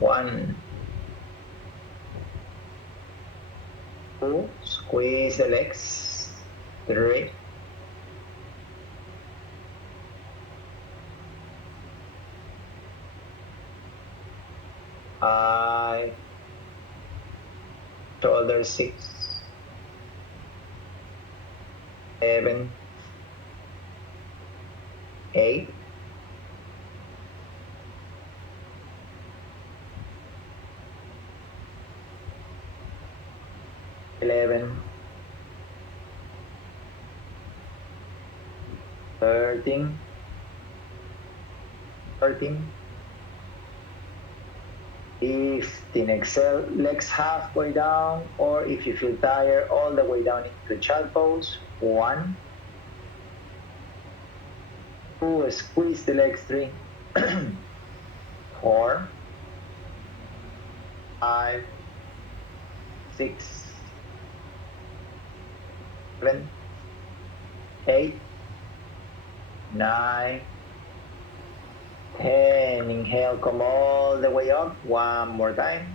1. 2. Squeeze the legs. 3. 5. Shoulders. 6. 7. 8. 11. 13. 14. 15. Exhale, legs halfway down, or if you feel tired, all the way down into child pose. 1. 2. Squeeze the legs. 3. 4. 5. 6. 7. 8. 9. And inhale, come all the way up. One more time.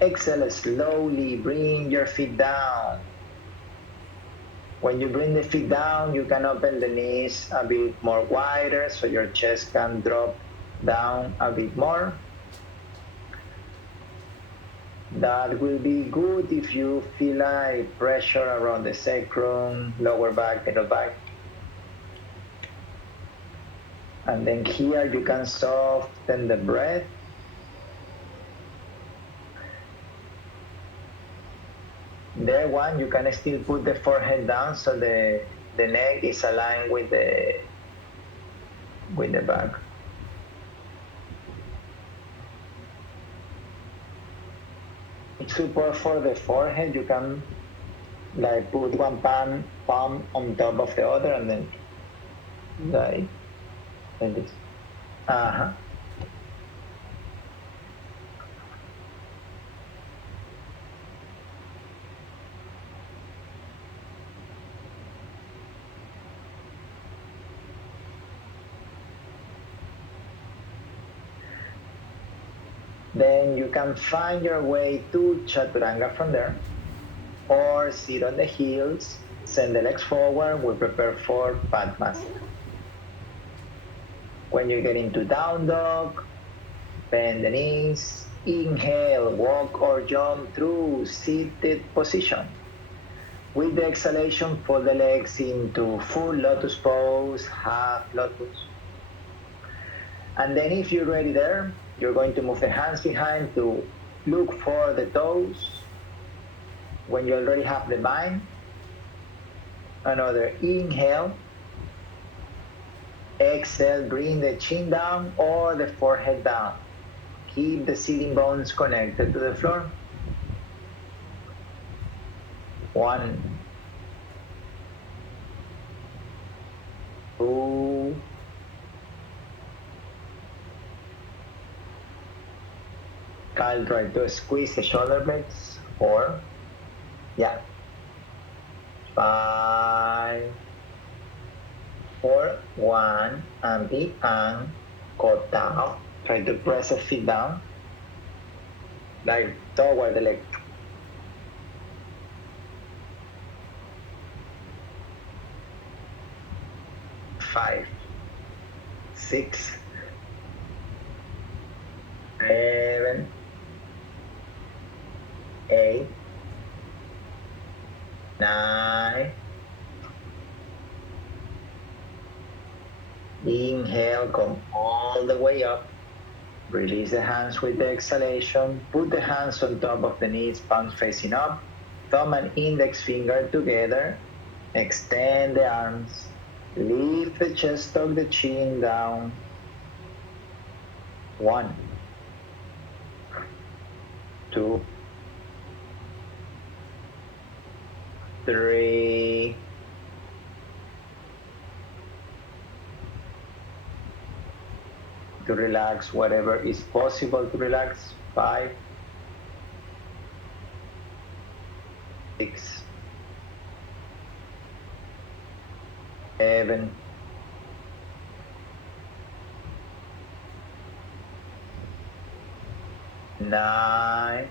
Exhale, slowly bring your feet down. When you bring the feet down, you can open the knees a bit more wider so your chest can drop down a bit more. That will be good if you feel like pressure around the sacrum, lower back, middle back. And then here you can soften the breath. There one, you can still put the forehead down so the neck is aligned with the back. Support for the forehead, you can like put one palm on top of the other and then like this. Then you can find your way to Chaturanga from there, or sit on the heels, send the legs forward, we prepare for Padmasana. When you get into down dog, bend the knees, inhale, walk or jump through seated position. With the exhalation, fold the legs into full lotus pose, half lotus. And then if you're ready there, you're going to move the hands behind to look for the toes. When you already have the bind, another inhale. Exhale, bring the chin down or the forehead down. Keep the sitting bones connected to the floor. 1, 2, 'Try to squeeze the shoulder blades. 4, 5, 4, 1, and big and go down. Try to press the feet down, like toward the leg. 5, 6, 7, 8, 9. Inhale, come all the way up. Release the hands with the exhalation. Put the hands on top of the knees, palms facing up. Thumb and index finger together. Extend the arms. Lift the chest, tuck the chin down. 1, 2, 3, 4. To relax whatever is possible to relax. 5, 6, 7, 9,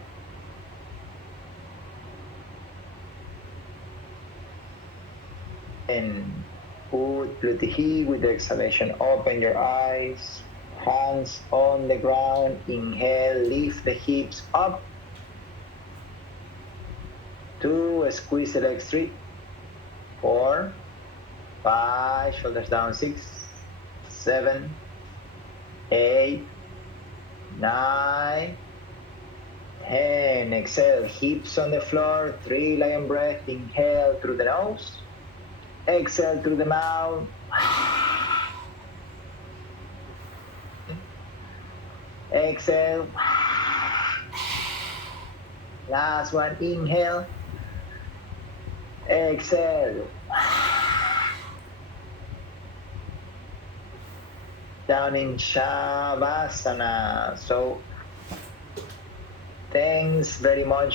10. Put Plutihi with the exhalation. Open your eyes. Hands on the ground. Inhale, lift the hips up. 2, squeeze the legs. 3, 4, 5, shoulders down. 6, 7, 8, 9, 10. Exhale, hips on the floor. 3, lion breath. Inhale through the nose. Exhale through the mouth. Exhale. Last one, inhale. Exhale. Down in Shavasana. So thanks very much